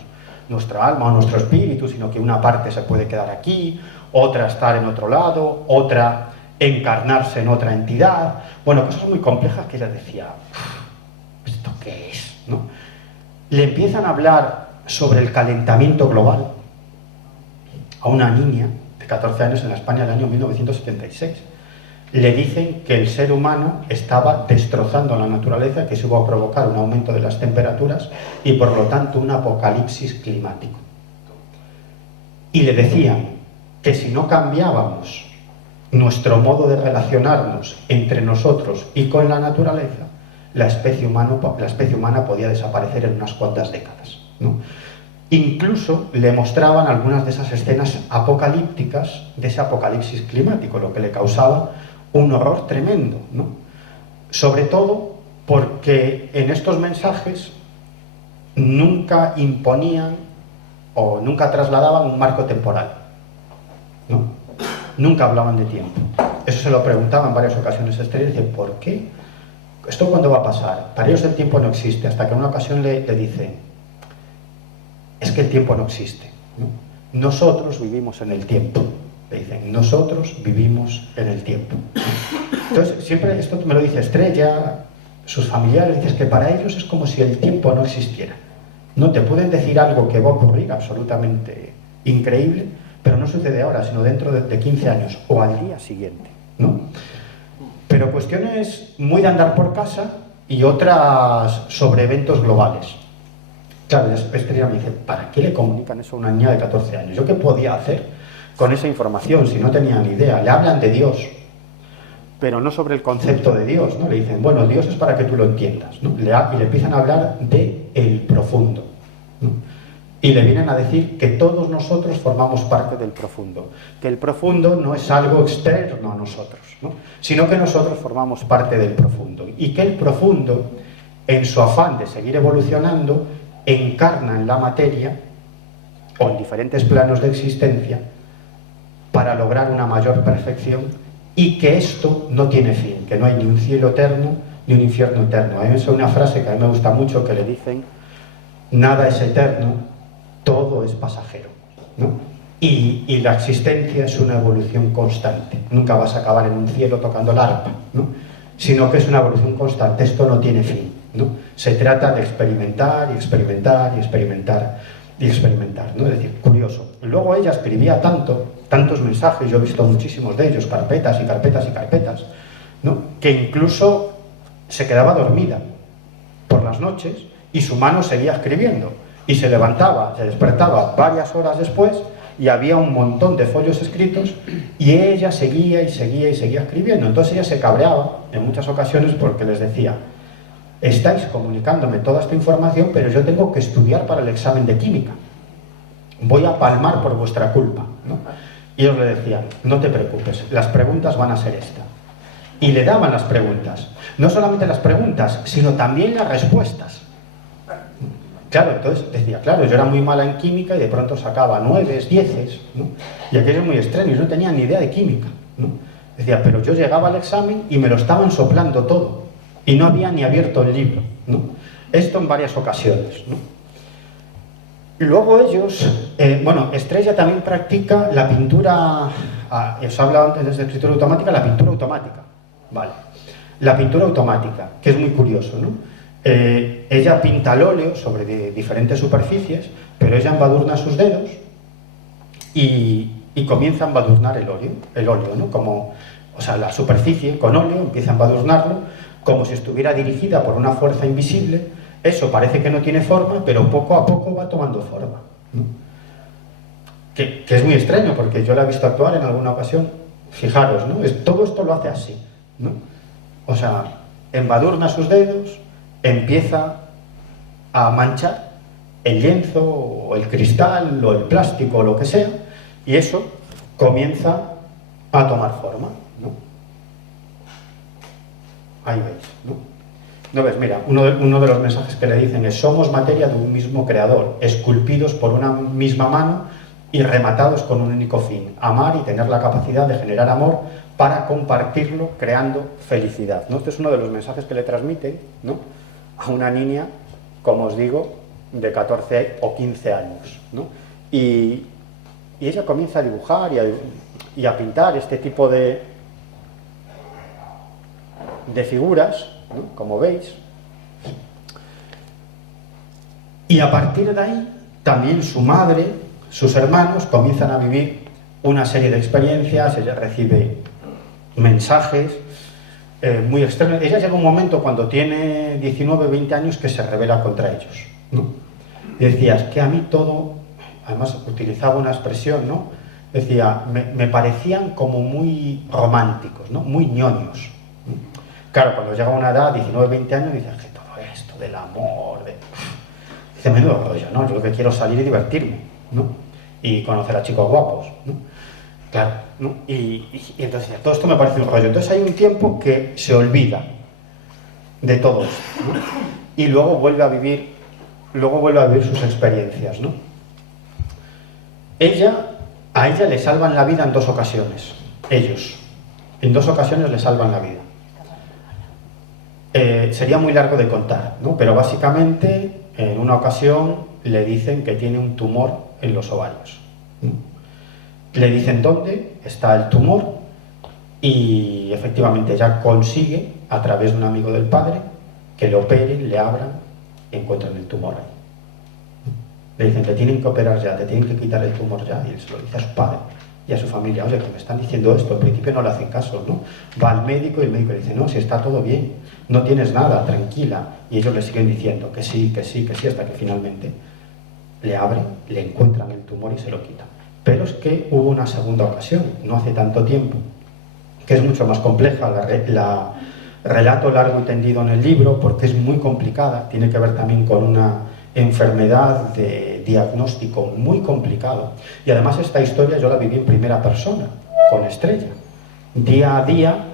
nuestra alma o nuestro espíritu, sino que una parte se puede quedar aquí, otra estar en otro lado, otra encarnarse en otra entidad. Bueno, cosas muy complejas que ella decía, ¿esto qué es? ¿No? Le empiezan a hablar sobre el calentamiento global a una niña de 14 años en la España del año 1976. Le dicen que el ser humano estaba destrozando la naturaleza, que se iba a provocar un aumento de las temperaturas y por lo tanto un apocalipsis climático. Y le decían que si no cambiábamos nuestro modo de relacionarnos entre nosotros y con la naturaleza, la especie humana podía desaparecer en unas cuantas décadas, ¿no? Incluso le mostraban algunas de esas escenas apocalípticas de ese apocalipsis climático, lo que le causaba un horror tremendo, ¿no? Sobre todo porque en estos mensajes nunca imponían o nunca trasladaban un marco temporal, ¿no? nunca hablaban de tiempo. Eso se lo preguntaba en varias ocasiones a Estrella y dice, ¿por qué? ¿Esto cuándo va a pasar? Para ellos el tiempo no existe, hasta que en una ocasión le dicen, es que el tiempo no existe, ¿no? Nosotros vivimos en el tiempo. Le dicen, nosotros vivimos en el tiempo. Entonces, siempre esto me lo dice Estrella, sus familiares, dicen que para ellos es como si el tiempo no existiera. No te pueden decir algo que va a ocurrir absolutamente increíble, pero no sucede ahora, sino dentro de 15 años o al día siguiente, ¿no? Pero cuestiones muy de andar por casa y otras sobre eventos globales. Claro, Estrella me dice, ¿para qué le comunican eso a una niña de 14 años? ¿Yo qué podía hacer con esa información si no tenía ni idea? Le hablan de Dios, pero no sobre el concepto de Dios, ¿no? Le dicen, bueno, Dios es para que tú lo entiendas, ¿no? Y le empiezan a hablar de el profundo, ¿no? Y le vienen a decir que todos nosotros formamos parte del profundo, que el profundo no es algo externo a nosotros, ¿no? Sino que nosotros formamos parte del profundo, y que el profundo, en su afán de seguir evolucionando, encarna en la materia o en diferentes planos de existencia para lograr una mayor perfección, y que esto no tiene fin, que no hay ni un cielo eterno ni un infierno eterno. Hay una frase que a mí me gusta mucho que le dicen, nada es eterno, todo es pasajero, ¿no? Y la existencia es una evolución constante. Nunca vas a acabar en un cielo tocando el arpa, ¿no? Sino que es una evolución constante. Esto no tiene fin, ¿no? Se trata de experimentar y experimentar y experimentar y experimentar, ¿no? Es decir, curioso. Luego ella escribía tantos mensajes, yo he visto muchísimos de ellos, carpetas y carpetas y carpetas, ¿no? Que incluso se quedaba dormida por las noches y su mano seguía escribiendo. Y se levantaba, se despertaba varias horas después y había un montón de folios escritos y ella seguía y seguía y seguía escribiendo. Entonces ella se cabreaba en muchas ocasiones porque les decía, estáis comunicándome toda esta información, pero yo tengo que estudiar para el examen de química. Voy a palmar por vuestra culpa, ¿no? Y ellos le decían, no te preocupes, las preguntas van a ser esta. Y le daban las preguntas. No solamente las preguntas, sino también las respuestas. Claro, entonces decía, claro, yo era muy mala en química y de pronto sacaba 9, 10, ¿no? Y aquello es muy extraño, yo no tenía ni idea de química, ¿no? Decía, pero yo llegaba al examen y me lo estaban soplando todo y no había ni abierto el libro, ¿no? Esto en varias ocasiones, ¿no? Y luego ellos, Estrella también practica la pintura, os he hablado antes de escritura automática, la pintura automática, ¿vale? La pintura automática, que es muy curioso, ¿no? Ella pinta al óleo sobre diferentes superficies, pero ella embadurna sus dedos y comienza a embadurnar el óleo, ¿no? Como, o sea, la superficie con óleo empieza a embadurnarlo como si estuviera dirigida por una fuerza invisible. Eso parece que no tiene forma, pero poco a poco va tomando forma, ¿no? Que es muy extraño, porque yo la he visto actuar en alguna ocasión. Fijaros, ¿no? Todo esto lo hace así, ¿no? O sea, embadurna sus dedos, empieza a manchar el lienzo o el cristal o el plástico o lo que sea, y eso comienza a tomar forma, ¿no? Ahí veis, ¿no? ¿No ves? Mira, uno de los mensajes que le dicen es: somos materia de un mismo creador, esculpidos por una misma mano y rematados con un único fin, amar y tener la capacidad de generar amor para compartirlo creando felicidad, ¿no? Este es uno de los mensajes que le transmiten, ¿no?, a una niña, como os digo, de 14 o 15 años, ¿no? Y ella comienza a dibujar y a pintar este tipo de figuras, ¿no?, como veis. Y a partir de ahí, también su madre, sus hermanos comienzan a vivir una serie de experiencias. Ella recibe mensajes muy extraños. Ella llega un momento cuando tiene 19, 20 años que se rebela contra ellos, ¿no? Y decía, es que a mí todo, además utilizaba una expresión, ¿no?, decía, me parecían como muy románticos, ¿no?, muy ñoños. Claro, cuando llega a una edad, 19, 20 años, dices que todo esto del amor, dice, menudo rollo, ¿no? Yo lo que quiero es salir y divertirme, ¿no?, y conocer a chicos guapos, ¿no? Claro, ¿no? Y entonces todo esto me parece un rollo. Entonces hay un tiempo que se olvida de todo esto, ¿no? Y luego vuelve a vivir sus experiencias, ¿no? A ella le salvan la vida en 2 ocasiones, ellos. En 2 ocasiones le salvan la vida. Sería muy largo de contar, ¿no? Pero básicamente en una ocasión le dicen que tiene un tumor en los ovarios. Le dicen dónde está el tumor y efectivamente ella consigue, a través de un amigo del padre, que le operen, le abran y encuentran el tumor ahí. Le dicen, te tienen que operar ya, te tienen que quitar el tumor ya, y él se lo dice a su padre y a su familia, oye, que me están diciendo esto, al principio no le hacen caso, ¿no? Va al médico y el médico le dice, no, si está todo bien, no tienes nada, tranquila, y ellos le siguen diciendo que sí, que sí, que sí, hasta que finalmente le abren, le encuentran el tumor y se lo quitan. Pero es que hubo una segunda ocasión, no hace tanto tiempo, que es mucho más compleja, la relato largo y tendido en el libro, porque es muy complicada, tiene que ver también con una enfermedad de diagnóstico muy complicado. Y además esta historia yo la viví en primera persona, con Estrella. Día a día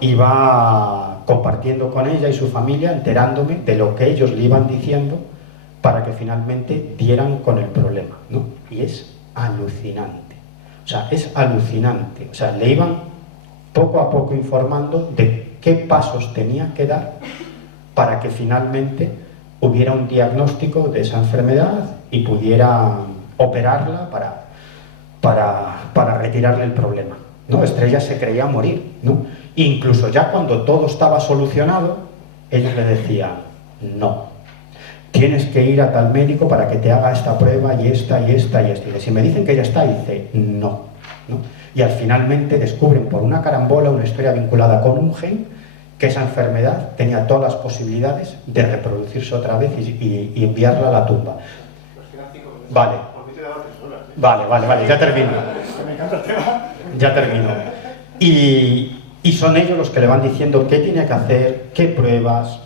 iba compartiendo con ella y su familia, enterándome de lo que ellos le iban diciendo para que finalmente dieran con el problema, ¿no? Y es alucinante. O sea, es alucinante. O sea, le iban poco a poco informando de qué pasos tenía que dar para que finalmente hubiera un diagnóstico de esa enfermedad y pudiera operarla para retirarle el problema, ¿no? Estrella se creía morir, ¿no? Incluso ya cuando todo estaba solucionado, ellos le decían, no, tienes que ir a tal médico para que te haga esta prueba y esta y esta y esta. Y dice, si me dicen que ya está, dice, no, ¿no? Y al finalmente descubren por una carambola una historia vinculada con un gen, que esa enfermedad tenía todas las posibilidades de reproducirse otra vez y enviarla a la tumba. Vale. Vale, ya termino. Ya termino. Y son ellos los que le van diciendo qué tiene que hacer, qué pruebas,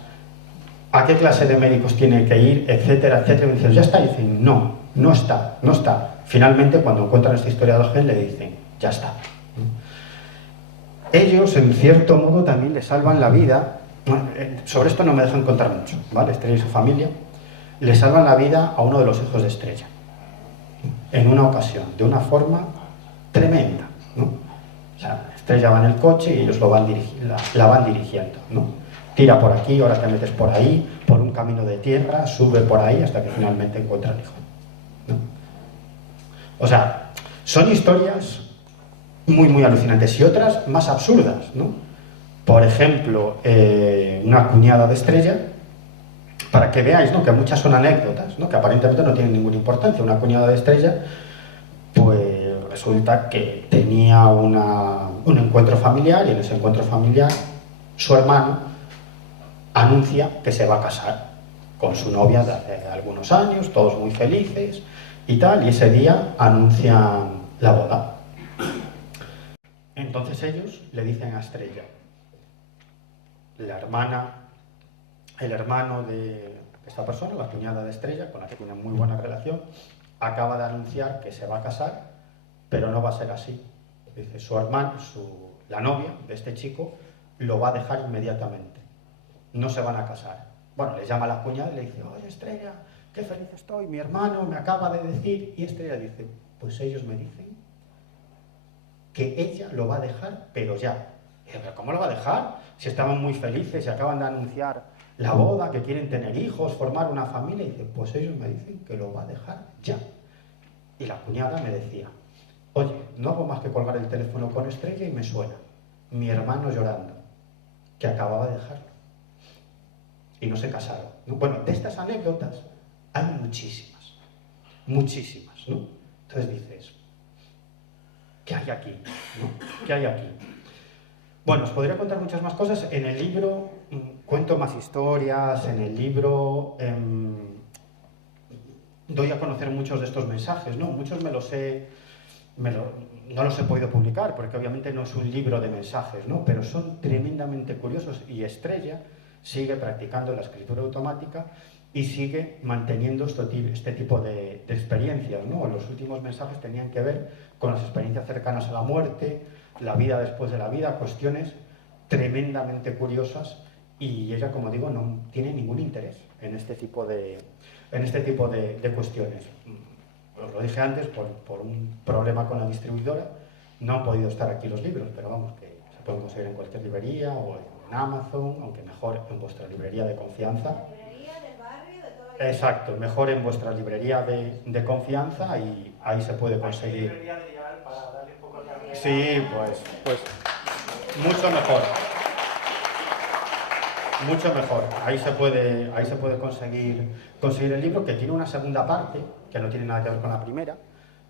a qué clase de médicos tiene que ir, etcétera, etcétera. Y dicen, ya está. Y dicen, no, no está. Finalmente, cuando encuentran esta historia del gen, le dicen, ya está. Ellos, en cierto modo, también le salvan la vida. Sobre esto no me dejan contar mucho, ¿vale? Estrella y su familia le salvan la vida a uno de los hijos de Estrella. En una ocasión, de una forma tremenda, ¿no? O sea, Estrella va en el coche y ellos la van dirigiendo, ¿no? Tira por aquí, ahora te metes por ahí, por un camino de tierra, sube por ahí hasta que finalmente encuentra al hijo, ¿no? O sea, son historias muy, muy alucinantes y otras más absurdas, ¿no? Por ejemplo, una cuñada de Estrella, para que veáis, ¿no?, que muchas son anécdotas, ¿no?, que aparentemente no tienen ninguna importancia. Una cuñada de Estrella, pues resulta que tenía un encuentro familiar y en ese encuentro familiar su hermano anuncia que se va a casar con su novia de hace algunos años, todos muy felices y tal, y ese día anuncian la boda. Entonces ellos le dicen a Estrella, el hermano de esta persona, la cuñada de Estrella, con la que tiene muy buena relación, acaba de anunciar que se va a casar, pero no va a ser así. Dice, su hermano, la novia de este chico, lo va a dejar inmediatamente. No se van a casar. Bueno, le llama a la cuñada y le dice, oye Estrella, qué feliz estoy, mi hermano me acaba de decir. Y Estrella dice, pues ellos me dicen que ella lo va a dejar, pero ya. Y dice, ¿pero cómo lo va a dejar? Si estaban muy felices y acaban de anunciar la boda, que quieren tener hijos, formar una familia. Y dice, pues ellos me dicen que lo va a dejar ya. Y la cuñada me decía, oye, no hago más que colgar el teléfono con Estrella y me suena mi hermano llorando, que acababa de dejarlo. Y no se casaron, ¿no? Bueno, de estas anécdotas hay muchísimas, ¿no? Entonces dices, ¿qué hay aquí? ¿No? ¿Qué hay aquí? Bueno, os podría contar muchas más cosas. En el libro cuento más historias, en el libro doy a conocer muchos de estos mensajes, ¿no? Muchos no los he podido publicar, porque obviamente no es un libro de mensajes, ¿no? Pero son tremendamente curiosos y Estrella sigue practicando la escritura automática y sigue manteniendo este tipo de experiencias, ¿no? Los últimos mensajes tenían que ver con las experiencias cercanas a la muerte, la vida después de la vida, cuestiones tremendamente curiosas, y ella, como digo, no tiene ningún interés en este tipo de cuestiones. Os lo dije antes, por un problema con la distribuidora, No han podido estar aquí los libros, pero vamos, que se pueden conseguir en cualquier librería o en Amazon, aunque mejor en vuestra librería de confianza. Librería del barrio, de toda la... Exacto, mejor en vuestra librería de confianza y ahí se puede conseguir. Librería de Ideal para darle un poco de carne. Sí, pues mucho mejor. Mucho mejor. Ahí se puede conseguir el libro, que tiene una segunda parte, que no tiene nada que ver con la primera,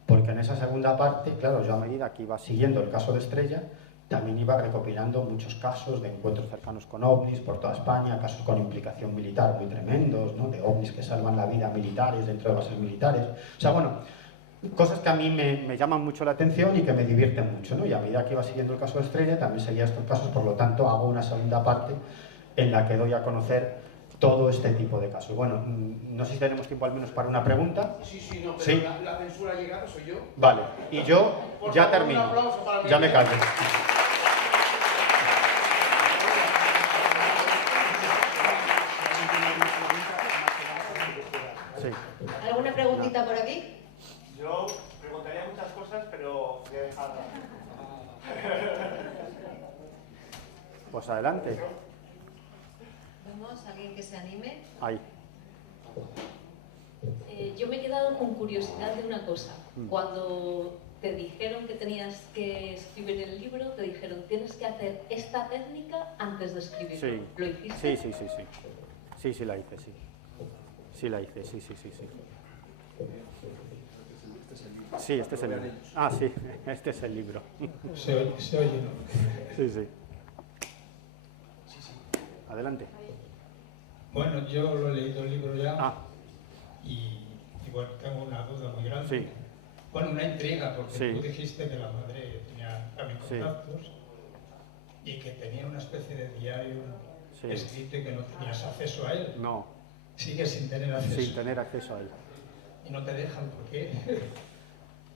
porque en esa segunda parte, claro, yo a medida que iba siguiendo el caso de Estrella, también iba recopilando muchos casos de encuentros cercanos con ovnis por toda España, casos con implicación militar muy tremendos, ¿no? De ovnis que salvan la vida a militares dentro de bases militares. O sea, bueno, cosas que a mí me llaman mucho la atención y que me divierten mucho, ¿no? Y a medida que iba siguiendo el caso de Estrella, también seguía estos casos, por lo tanto hago una segunda parte en la que doy a conocer todo este tipo de casos. Bueno, no sé si tenemos tiempo al menos para una pregunta. Sí, no, pero ¿Sí? la censura ha llegado, soy yo. Vale, y yo Por ya favor, termino. un aplauso para Ya me callo. Sí. ¿Alguna preguntita por aquí? Yo preguntaría muchas cosas, pero voy a dejar... Pues adelante. Vamos, alguien que se anime. Ahí. Yo me he quedado con curiosidad de una cosa. Cuando te dijeron que tenías que escribir el libro, te dijeron tienes que hacer esta técnica antes de escribirlo. Sí. ¿Lo hiciste? Sí. Sí, la hice, sí. Sí, la hice, sí. Sí, este es el libro. Ah, sí, este es el libro. Se oye, ¿no? Sí. Adelante. Bueno, yo lo he leído el libro ya Ah, y bueno, tengo una duda muy grande. sí. Bueno, una intriga, porque Sí. tú dijiste que la madre tenía también Sí. contactos y que tenía una especie de diario Sí. escrito y que no tenías acceso a él. No, Sigues sin tener acceso. sin tener acceso a él. Y no te dejan, ¿por qué?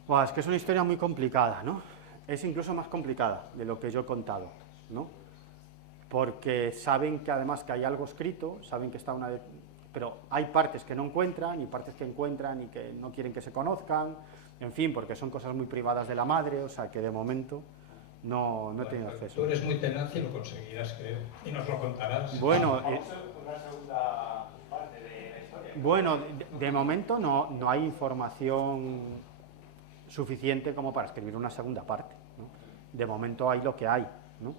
Buah, es que es una historia muy complicada, ¿no? Es incluso más complicada de lo que yo he contado, ¿no? Porque saben que además que hay algo escrito, saben que está pero hay partes que no encuentran y partes que encuentran y que no quieren que se conozcan, en fin, porque son cosas muy privadas de la madre, o sea que de momento no he tenido acceso. Tú eres muy tenaz y lo conseguirás, creo. Y nos lo contarás. Bueno, Vamos a una segunda parte de la historia. bueno, de momento no hay información suficiente como para escribir una segunda parte, ¿no? De momento hay lo que hay, ¿no?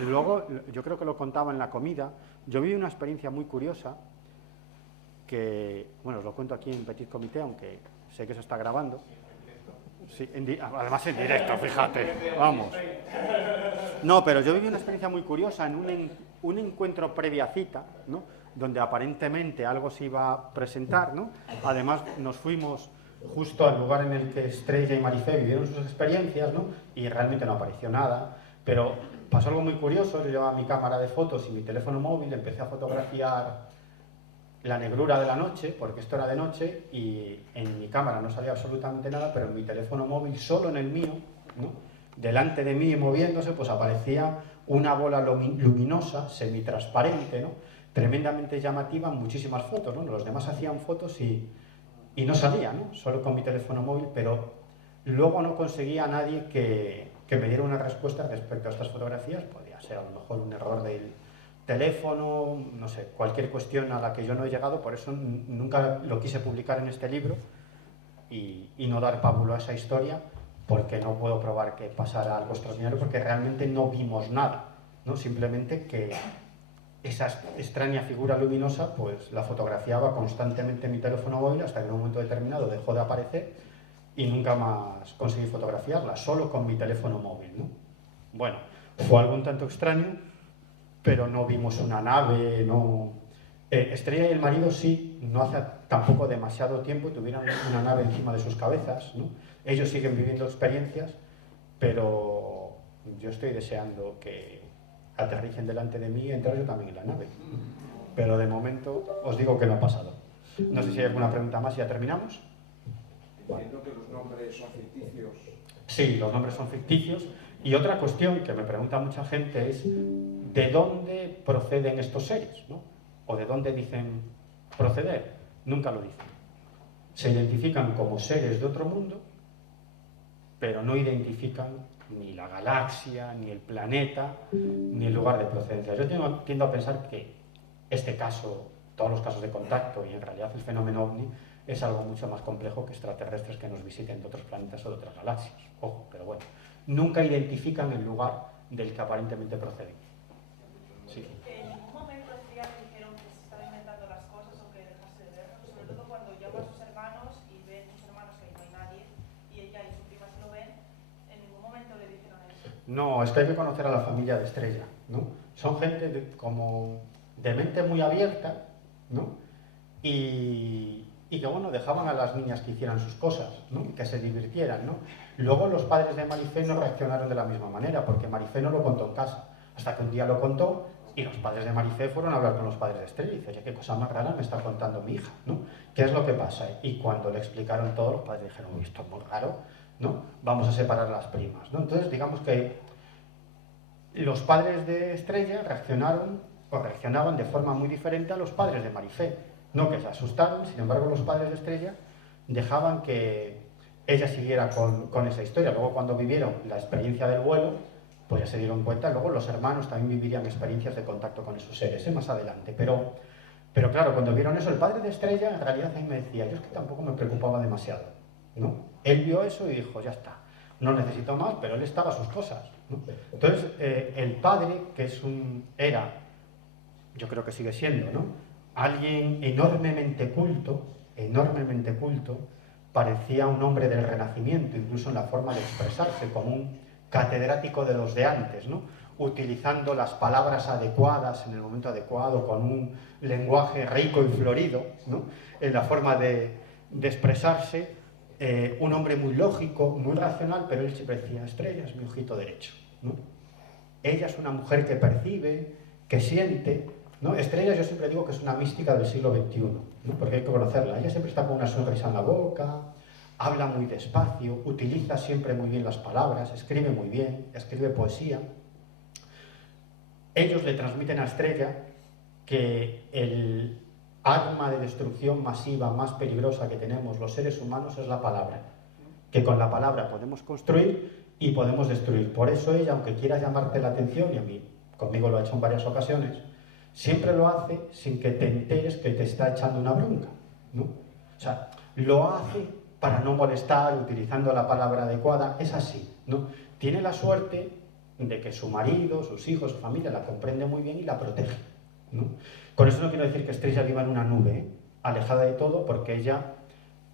Luego, yo creo que lo contaba en la comida, yo viví una experiencia muy curiosa que, bueno, os lo cuento aquí en Petit Comité, aunque sé que se está grabando. Sí, además en directo, fíjate, vamos. No, pero yo viví una experiencia muy curiosa en un encuentro previa cita, ¿no? Donde aparentemente algo se iba a presentar, ¿no? Además nos fuimos justo al lugar en el que Estrella y Marifé vivieron sus experiencias, ¿no? Y realmente no apareció nada, pero pasó algo muy curioso. Yo llevaba mi cámara de fotos y mi teléfono móvil, empecé a fotografiar la negrura de la noche, porque esto era de noche, y en mi cámara no salía absolutamente nada, pero en mi teléfono móvil, solo en el mío, ¿no? Delante de mí moviéndose, pues aparecía una bola luminosa, semitransparente, ¿no? Tremendamente llamativa, muchísimas fotos, ¿no? Los demás hacían fotos y no salía, ¿no? Solo con mi teléfono móvil, pero luego no conseguía a nadie que me diera una respuesta respecto a estas fotografías. Podía ser a lo mejor un error del teléfono, no sé, cualquier cuestión a la que yo no he llegado, por eso nunca lo quise publicar en este libro y no dar pábulo a esa historia, porque no puedo probar que pasara algo extraordinario, porque realmente no vimos nada, ¿no? Simplemente que esa extraña figura luminosa, pues la fotografiaba constantemente en mi teléfono móvil hasta que en un momento determinado dejó de aparecer y nunca más conseguí fotografiarla, solo con mi teléfono móvil, ¿no? Bueno, fue algo un tanto extraño, pero no vimos una nave, no... Estrella y el marido sí, no hace tampoco demasiado tiempo tuvieron una nave encima de sus cabezas, ¿no? Ellos siguen viviendo experiencias, pero yo estoy deseando que aterricen delante de mí y entrar yo también en la nave. Pero de momento os digo que no ha pasado. No sé si hay alguna pregunta más y ya terminamos. Entiendo que los nombres son ficticios. Sí, los nombres son ficticios. Y otra cuestión que me pregunta mucha gente es ¿de dónde proceden estos seres, ¿no? ¿O de dónde dicen proceder? Nunca lo dicen. Se identifican como seres de otro mundo pero no identifican ni la galaxia, ni el planeta, ni el lugar de procedencia. Yo tiendo a pensar que este caso, todos los casos de contacto y en realidad el fenómeno OVNI es algo mucho más complejo que extraterrestres que nos visiten de otros planetas o de otras galaxias. Ojo, pero bueno, nunca identifican el lugar del que aparentemente proceden. Sí. ¿En ningún momento le dijeron que se estaba inventando las cosas o que dejase de verlo? Sobre todo cuando llama a sus hermanos y ven sus hermanos que no hay nadie y ella y su prima se lo ven, ¿en ningún momento le dijeron eso? No, es que hay que conocer a la familia de Estrella, ¿no? Son gente como de mente muy abierta, ¿no? Y que, bueno, dejaban a las niñas que hicieran sus cosas, ¿no? Que se divirtieran, ¿no? Luego los padres de Marifé no reaccionaron de la misma manera, porque Marifé no lo contó en casa, hasta que un día lo contó y los padres de Marifé fueron a hablar con los padres de Estrella y dice, oye, qué cosa más rara me está contando mi hija, ¿no? ¿Qué es lo que pasa? Y cuando le explicaron todo, los padres dijeron, uy, esto es muy raro, ¿no? Vamos a separar a las primas, ¿no? Entonces, digamos que los padres de Estrella reaccionaban de forma muy diferente a los padres de Marifé. No que se asustaron, sin embargo, los padres de Estrella dejaban que ella siguiera con esa historia. Luego, cuando vivieron la experiencia del vuelo, pues ya se dieron cuenta. Luego los hermanos también vivirían experiencias de contacto con esos seres, más adelante. Pero claro, cuando vieron eso, el padre de Estrella, en realidad, a mí me decía, yo es que tampoco me preocupaba demasiado, ¿no? Él vio eso y dijo, ya está, no necesito más, pero él estaba a sus cosas, ¿no? Entonces, el padre, que era, yo creo que sigue siendo, ¿no? Alguien enormemente culto, parecía un hombre del Renacimiento, incluso en la forma de expresarse, como un catedrático de los de antes, ¿no? Utilizando las palabras adecuadas en el momento adecuado, con un lenguaje rico y florido, ¿no? En la forma de expresarse, un hombre muy lógico, muy racional, pero él siempre decía, Estrella es mi ojito derecho, ¿no? Ella es una mujer que percibe, que siente, ¿no? Estrella, yo siempre digo que es una mística del siglo XXI, ¿no? Porque hay que conocerla. Ella siempre está con una sonrisa en la boca, habla muy despacio, utiliza siempre muy bien las palabras, escribe muy bien, escribe poesía. Ellos le transmiten a Estrella que el arma de destrucción masiva más peligrosa que tenemos los seres humanos es la palabra, que con la palabra podemos construir y podemos destruir. Por eso ella, aunque quiera llamarte la atención, y a mí, conmigo lo ha hecho en varias ocasiones, siempre lo hace sin que te enteres que te está echando una bronca, ¿no? O sea, lo hace para no molestar, utilizando la palabra adecuada, es así, ¿no? Tiene la suerte de que su marido, sus hijos, su familia la comprende muy bien y la protege, ¿no? Con eso no quiero decir que Estrella viva en una nube, alejada de todo, porque ella,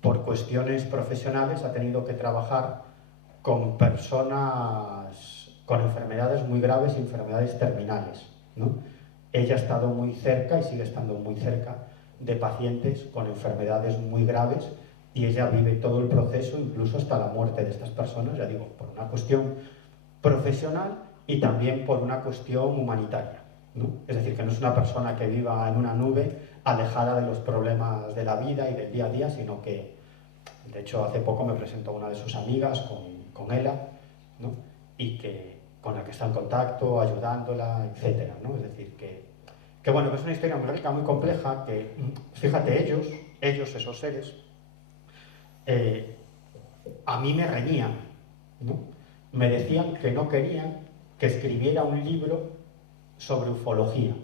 por cuestiones profesionales, ha tenido que trabajar con personas con enfermedades muy graves y enfermedades terminales, ¿no? Ella ha estado muy cerca y sigue estando muy cerca de pacientes con enfermedades muy graves y ella vive todo el proceso, incluso hasta la muerte de estas personas, ya digo, por una cuestión profesional y también por una cuestión humanitaria, ¿no? Es decir, que no es una persona que viva en una nube alejada de los problemas de la vida y del día a día, sino que, de hecho, hace poco me presentó una de sus amigas con ella, ¿no? Y con la que está en contacto, ayudándola, etcétera, ¿no? Es decir, que bueno, que es una historia muy rica, muy compleja, que, fíjate, ellos, esos seres, a mí me reñían, ¿no? Me decían que no querían que escribiera un libro sobre ufología,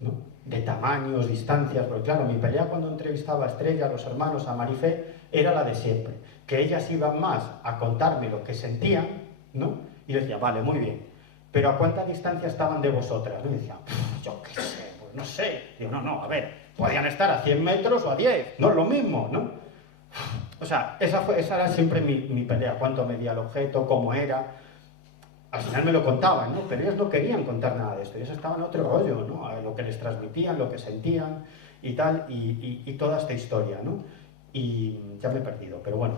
¿no? De tamaños, distancias, porque claro, mi pelea cuando entrevistaba a Estrella, a los hermanos, a Marifé, era la de siempre, que ellas iban más a contarme lo que sentían, ¿no? Y decía, vale, muy bien, pero ¿a cuánta distancia estaban de vosotras? ¿No? Y decía, yo qué sé, pues no sé. Digo, no, a ver, podían estar a 100 metros o a 10, no es lo mismo, ¿no? O sea, esa era siempre mi pelea, cuánto medía el objeto, cómo era. Al final me lo contaban, ¿no? Pero ellos no querían contar nada de esto, ellos estaban en otro rollo, ¿no? A lo que les transmitían, lo que sentían y tal, y toda esta historia, ¿no? Y ya me he perdido, pero bueno.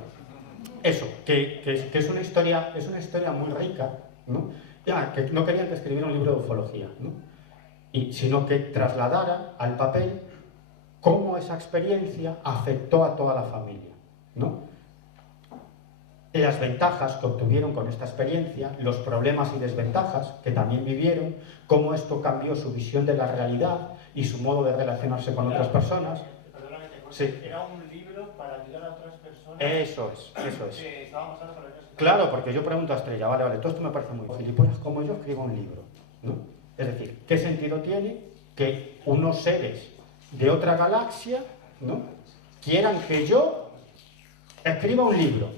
Eso, que es una historia muy rica, ¿no? Ya, que no querían que escribiera un libro de ufología, ¿no? Sino que trasladara al papel cómo esa experiencia afectó a toda la familia, ¿no? Las ventajas que obtuvieron con esta experiencia, los problemas y desventajas que también vivieron, cómo esto cambió su visión de la realidad y su modo de relacionarse con otras personas. Perdóname, Sí. era un libro para ayudar a otras personas Eso es, eso es. Estábamos hablando sobre eso. Claro, porque yo pregunto a Estrella, vale, todo esto me parece muy gilipollas, como yo escribo un libro, ¿no? Es decir, ¿qué sentido tiene que unos seres de otra galaxia, ¿no?, quieran que yo escriba un libro?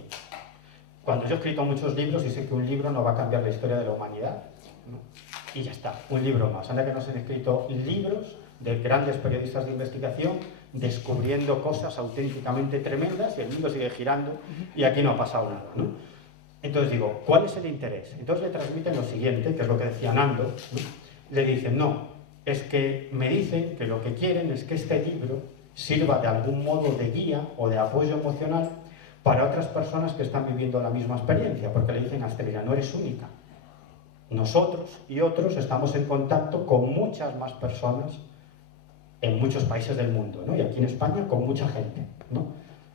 Cuando yo he escrito muchos libros y sé que un libro no va a cambiar la historia de la humanidad, ¿no? Y ya está, un libro más. Anda que no se han escrito libros de grandes periodistas de investigación descubriendo cosas auténticamente tremendas y el mundo sigue girando y aquí no ha pasado nada, ¿no? Entonces digo, ¿cuál es el interés? Entonces le transmiten lo siguiente, que es lo que decía Nando, ¿no? Le dicen, no, es que me dicen que lo que quieren es que este libro sirva de algún modo de guía o de apoyo emocional para otras personas que están viviendo la misma experiencia, porque le dicen a Estrella, no eres única. Nosotros y otros estamos en contacto con muchas más personas en muchos países del mundo, ¿no? Y aquí en España con mucha gente, ¿no?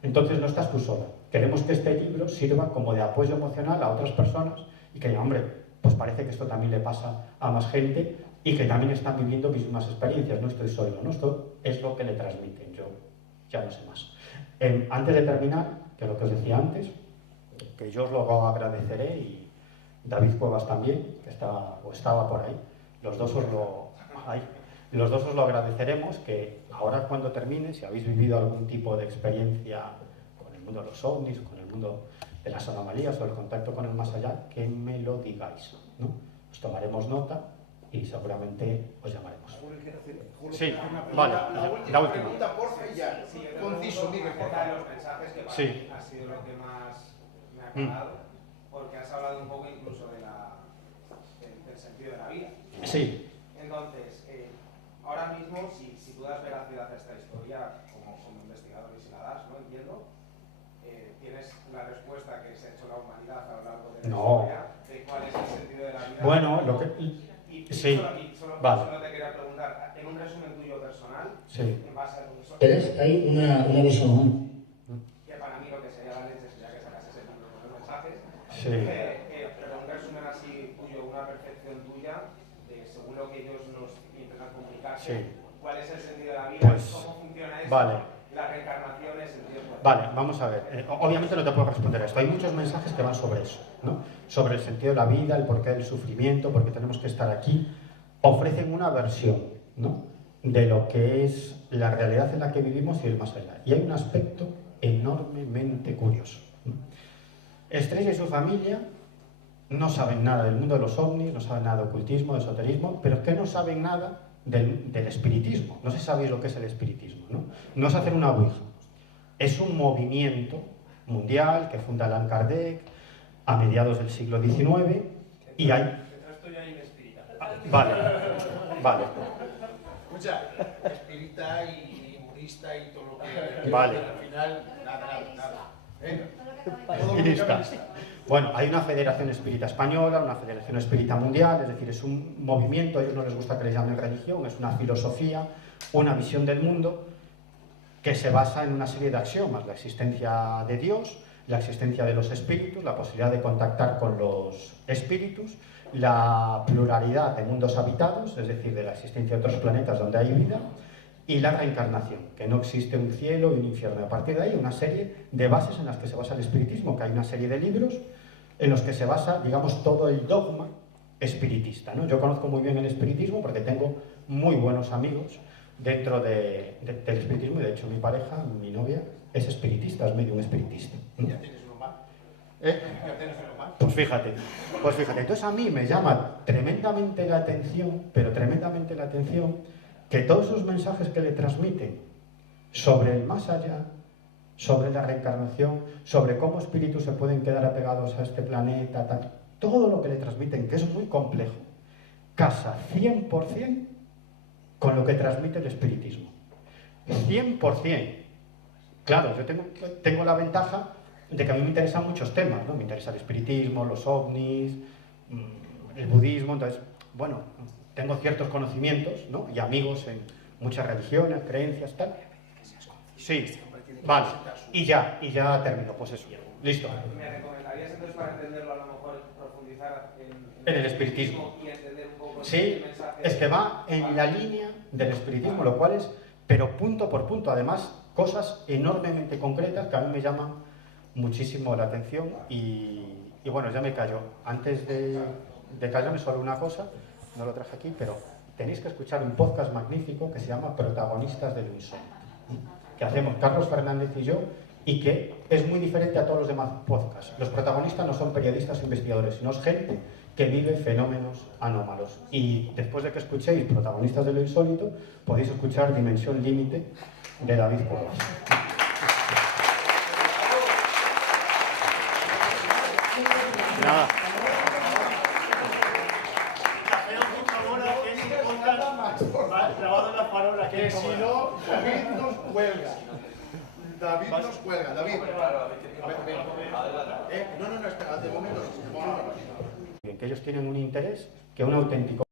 Entonces no estás tú sola. Queremos que este libro sirva como de apoyo emocional a otras personas y que, hombre, pues parece que esto también le pasa a más gente y que también están viviendo mismas experiencias, no estoy solo, ¿no? Esto es lo que le transmiten, yo ya no sé más. Antes de terminar, que lo que os decía antes, que yo os lo agradeceré y David Cuevas también, que estaba por ahí, los dos os lo agradeceremos, que ahora cuando termine, si habéis vivido algún tipo de experiencia con el mundo de los ovnis, con el mundo de las anomalías o el contacto con el más allá, que me lo digáis, ¿no? Os tomaremos nota y seguramente os llamaremos. Sí, vale, la última. Pregunta, porfa, y ya. Conciso, dime, por Acerca de los mensajes que Sí. ha sido lo que más me ha quedado, porque has hablado un poco incluso del sentido de la vida. Sí. Entonces, ahora mismo, si tú das veracidad a esta historia como investigador y si la das, ¿no? Entiendo, tienes la respuesta que se ha hecho la humanidad a lo largo de la historia de cuál es el sentido de la vida. Bueno, lo que... Sí, vale. Solo te quería preguntar, en un resumen tuyo personal, Sí. en base a tu persona, Hay una visión. que para mí lo que sería la leche sería que sacases el libro con los mensajes, Sí. pero un resumen así tuyo, una percepción tuya, de según lo que ellos nos intentan comunicar, Sí. cuál es el sentido de la vida, Pues, cómo funciona eso, vale. la reencarnación, el sentido de Vale, vamos a ver. Obviamente no te puedo responder a esto. Hay muchos mensajes que van sobre eso, ¿no? Sobre el sentido de la vida, el porqué del sufrimiento, por qué tenemos que estar aquí. Ofrecen una versión, ¿no?, de lo que es la realidad en la que vivimos y el más allá. Y hay un aspecto enormemente curioso, ¿no? Estrella y su familia no saben nada del mundo de los ovnis, no saben nada de ocultismo, de esoterismo, pero es que no saben nada del espiritismo. No sé si sabéis lo que es el espiritismo, ¿no? No es hacer una ouija. Es un movimiento mundial que funda Allan Kardec a mediados del siglo XIX y hay... Detrás tuyo hay un espírita. Vale, vale. Escucha, espírita y budista y todo lo que... Vale. Al final, nada. Venga. Espirista. Bueno, hay una federación espírita española, una federación espírita mundial, es decir, es un movimiento, a ellos no les gusta que les llamen religión, es una filosofía, una visión del mundo que se basa en una serie de axiomas: la existencia de Dios, la existencia de los espíritus, la posibilidad de contactar con los espíritus, la pluralidad de mundos habitados, es decir, de la existencia de otros planetas donde hay vida, y la reencarnación, que no existe un cielo y un infierno. A partir de ahí, una serie de bases en las que se basa el espiritismo, que hay una serie de libros en los que se basa, digamos, todo el dogma espiritista, ¿no? Yo conozco muy bien el espiritismo porque tengo muy buenos amigos dentro del espiritismo, y de hecho mi pareja, mi novia, es espiritista, es medio un espiritista, ¿no? Ya tienes uno más. Ya tienes uno más. Pues fíjate. Entonces a mí me llama tremendamente la atención, pero tremendamente la atención, que todos esos mensajes que le transmiten sobre el más allá, sobre la reencarnación, sobre cómo espíritus se pueden quedar apegados a este planeta, tal, todo lo que le transmiten, que es muy complejo, casa 100% con lo que transmite el espiritismo. 100%. Claro, yo tengo la ventaja de que a mí me interesan muchos temas, ¿no? Me interesa el espiritismo, los ovnis, el budismo, entonces, bueno, tengo ciertos conocimientos, ¿no? Y amigos en muchas religiones, creencias, tal. Sí, vale. Y ya termino, pues eso. Listo. ¿Me recomendarías entonces, para entenderlo, a lo mejor profundizar En el espiritismo. y entender un poco Sí, el mensaje? es que va en la línea del espiritismo, lo cual es, pero punto por punto, además, cosas enormemente concretas que a mí me llaman muchísimo la atención y bueno, ya me callo. Antes de callarme, solo una cosa, no lo traje aquí, pero tenéis que escuchar un podcast magnífico que se llama Protagonistas de lo Insólito, que hacemos Carlos Fernández y yo, y que es muy diferente a todos los demás podcasts. Los protagonistas no son periodistas o investigadores, sino es gente que vive fenómenos anómalos. Y después de que escuchéis Protagonistas de lo Insólito, podéis escuchar Dimensión Límite de David Cuevas. Nada. Grabado en la farola, que si no, David nos cuelga. David nos cuelga. David. No, espera, de momento no. Que ellos tienen un interés que un auténtico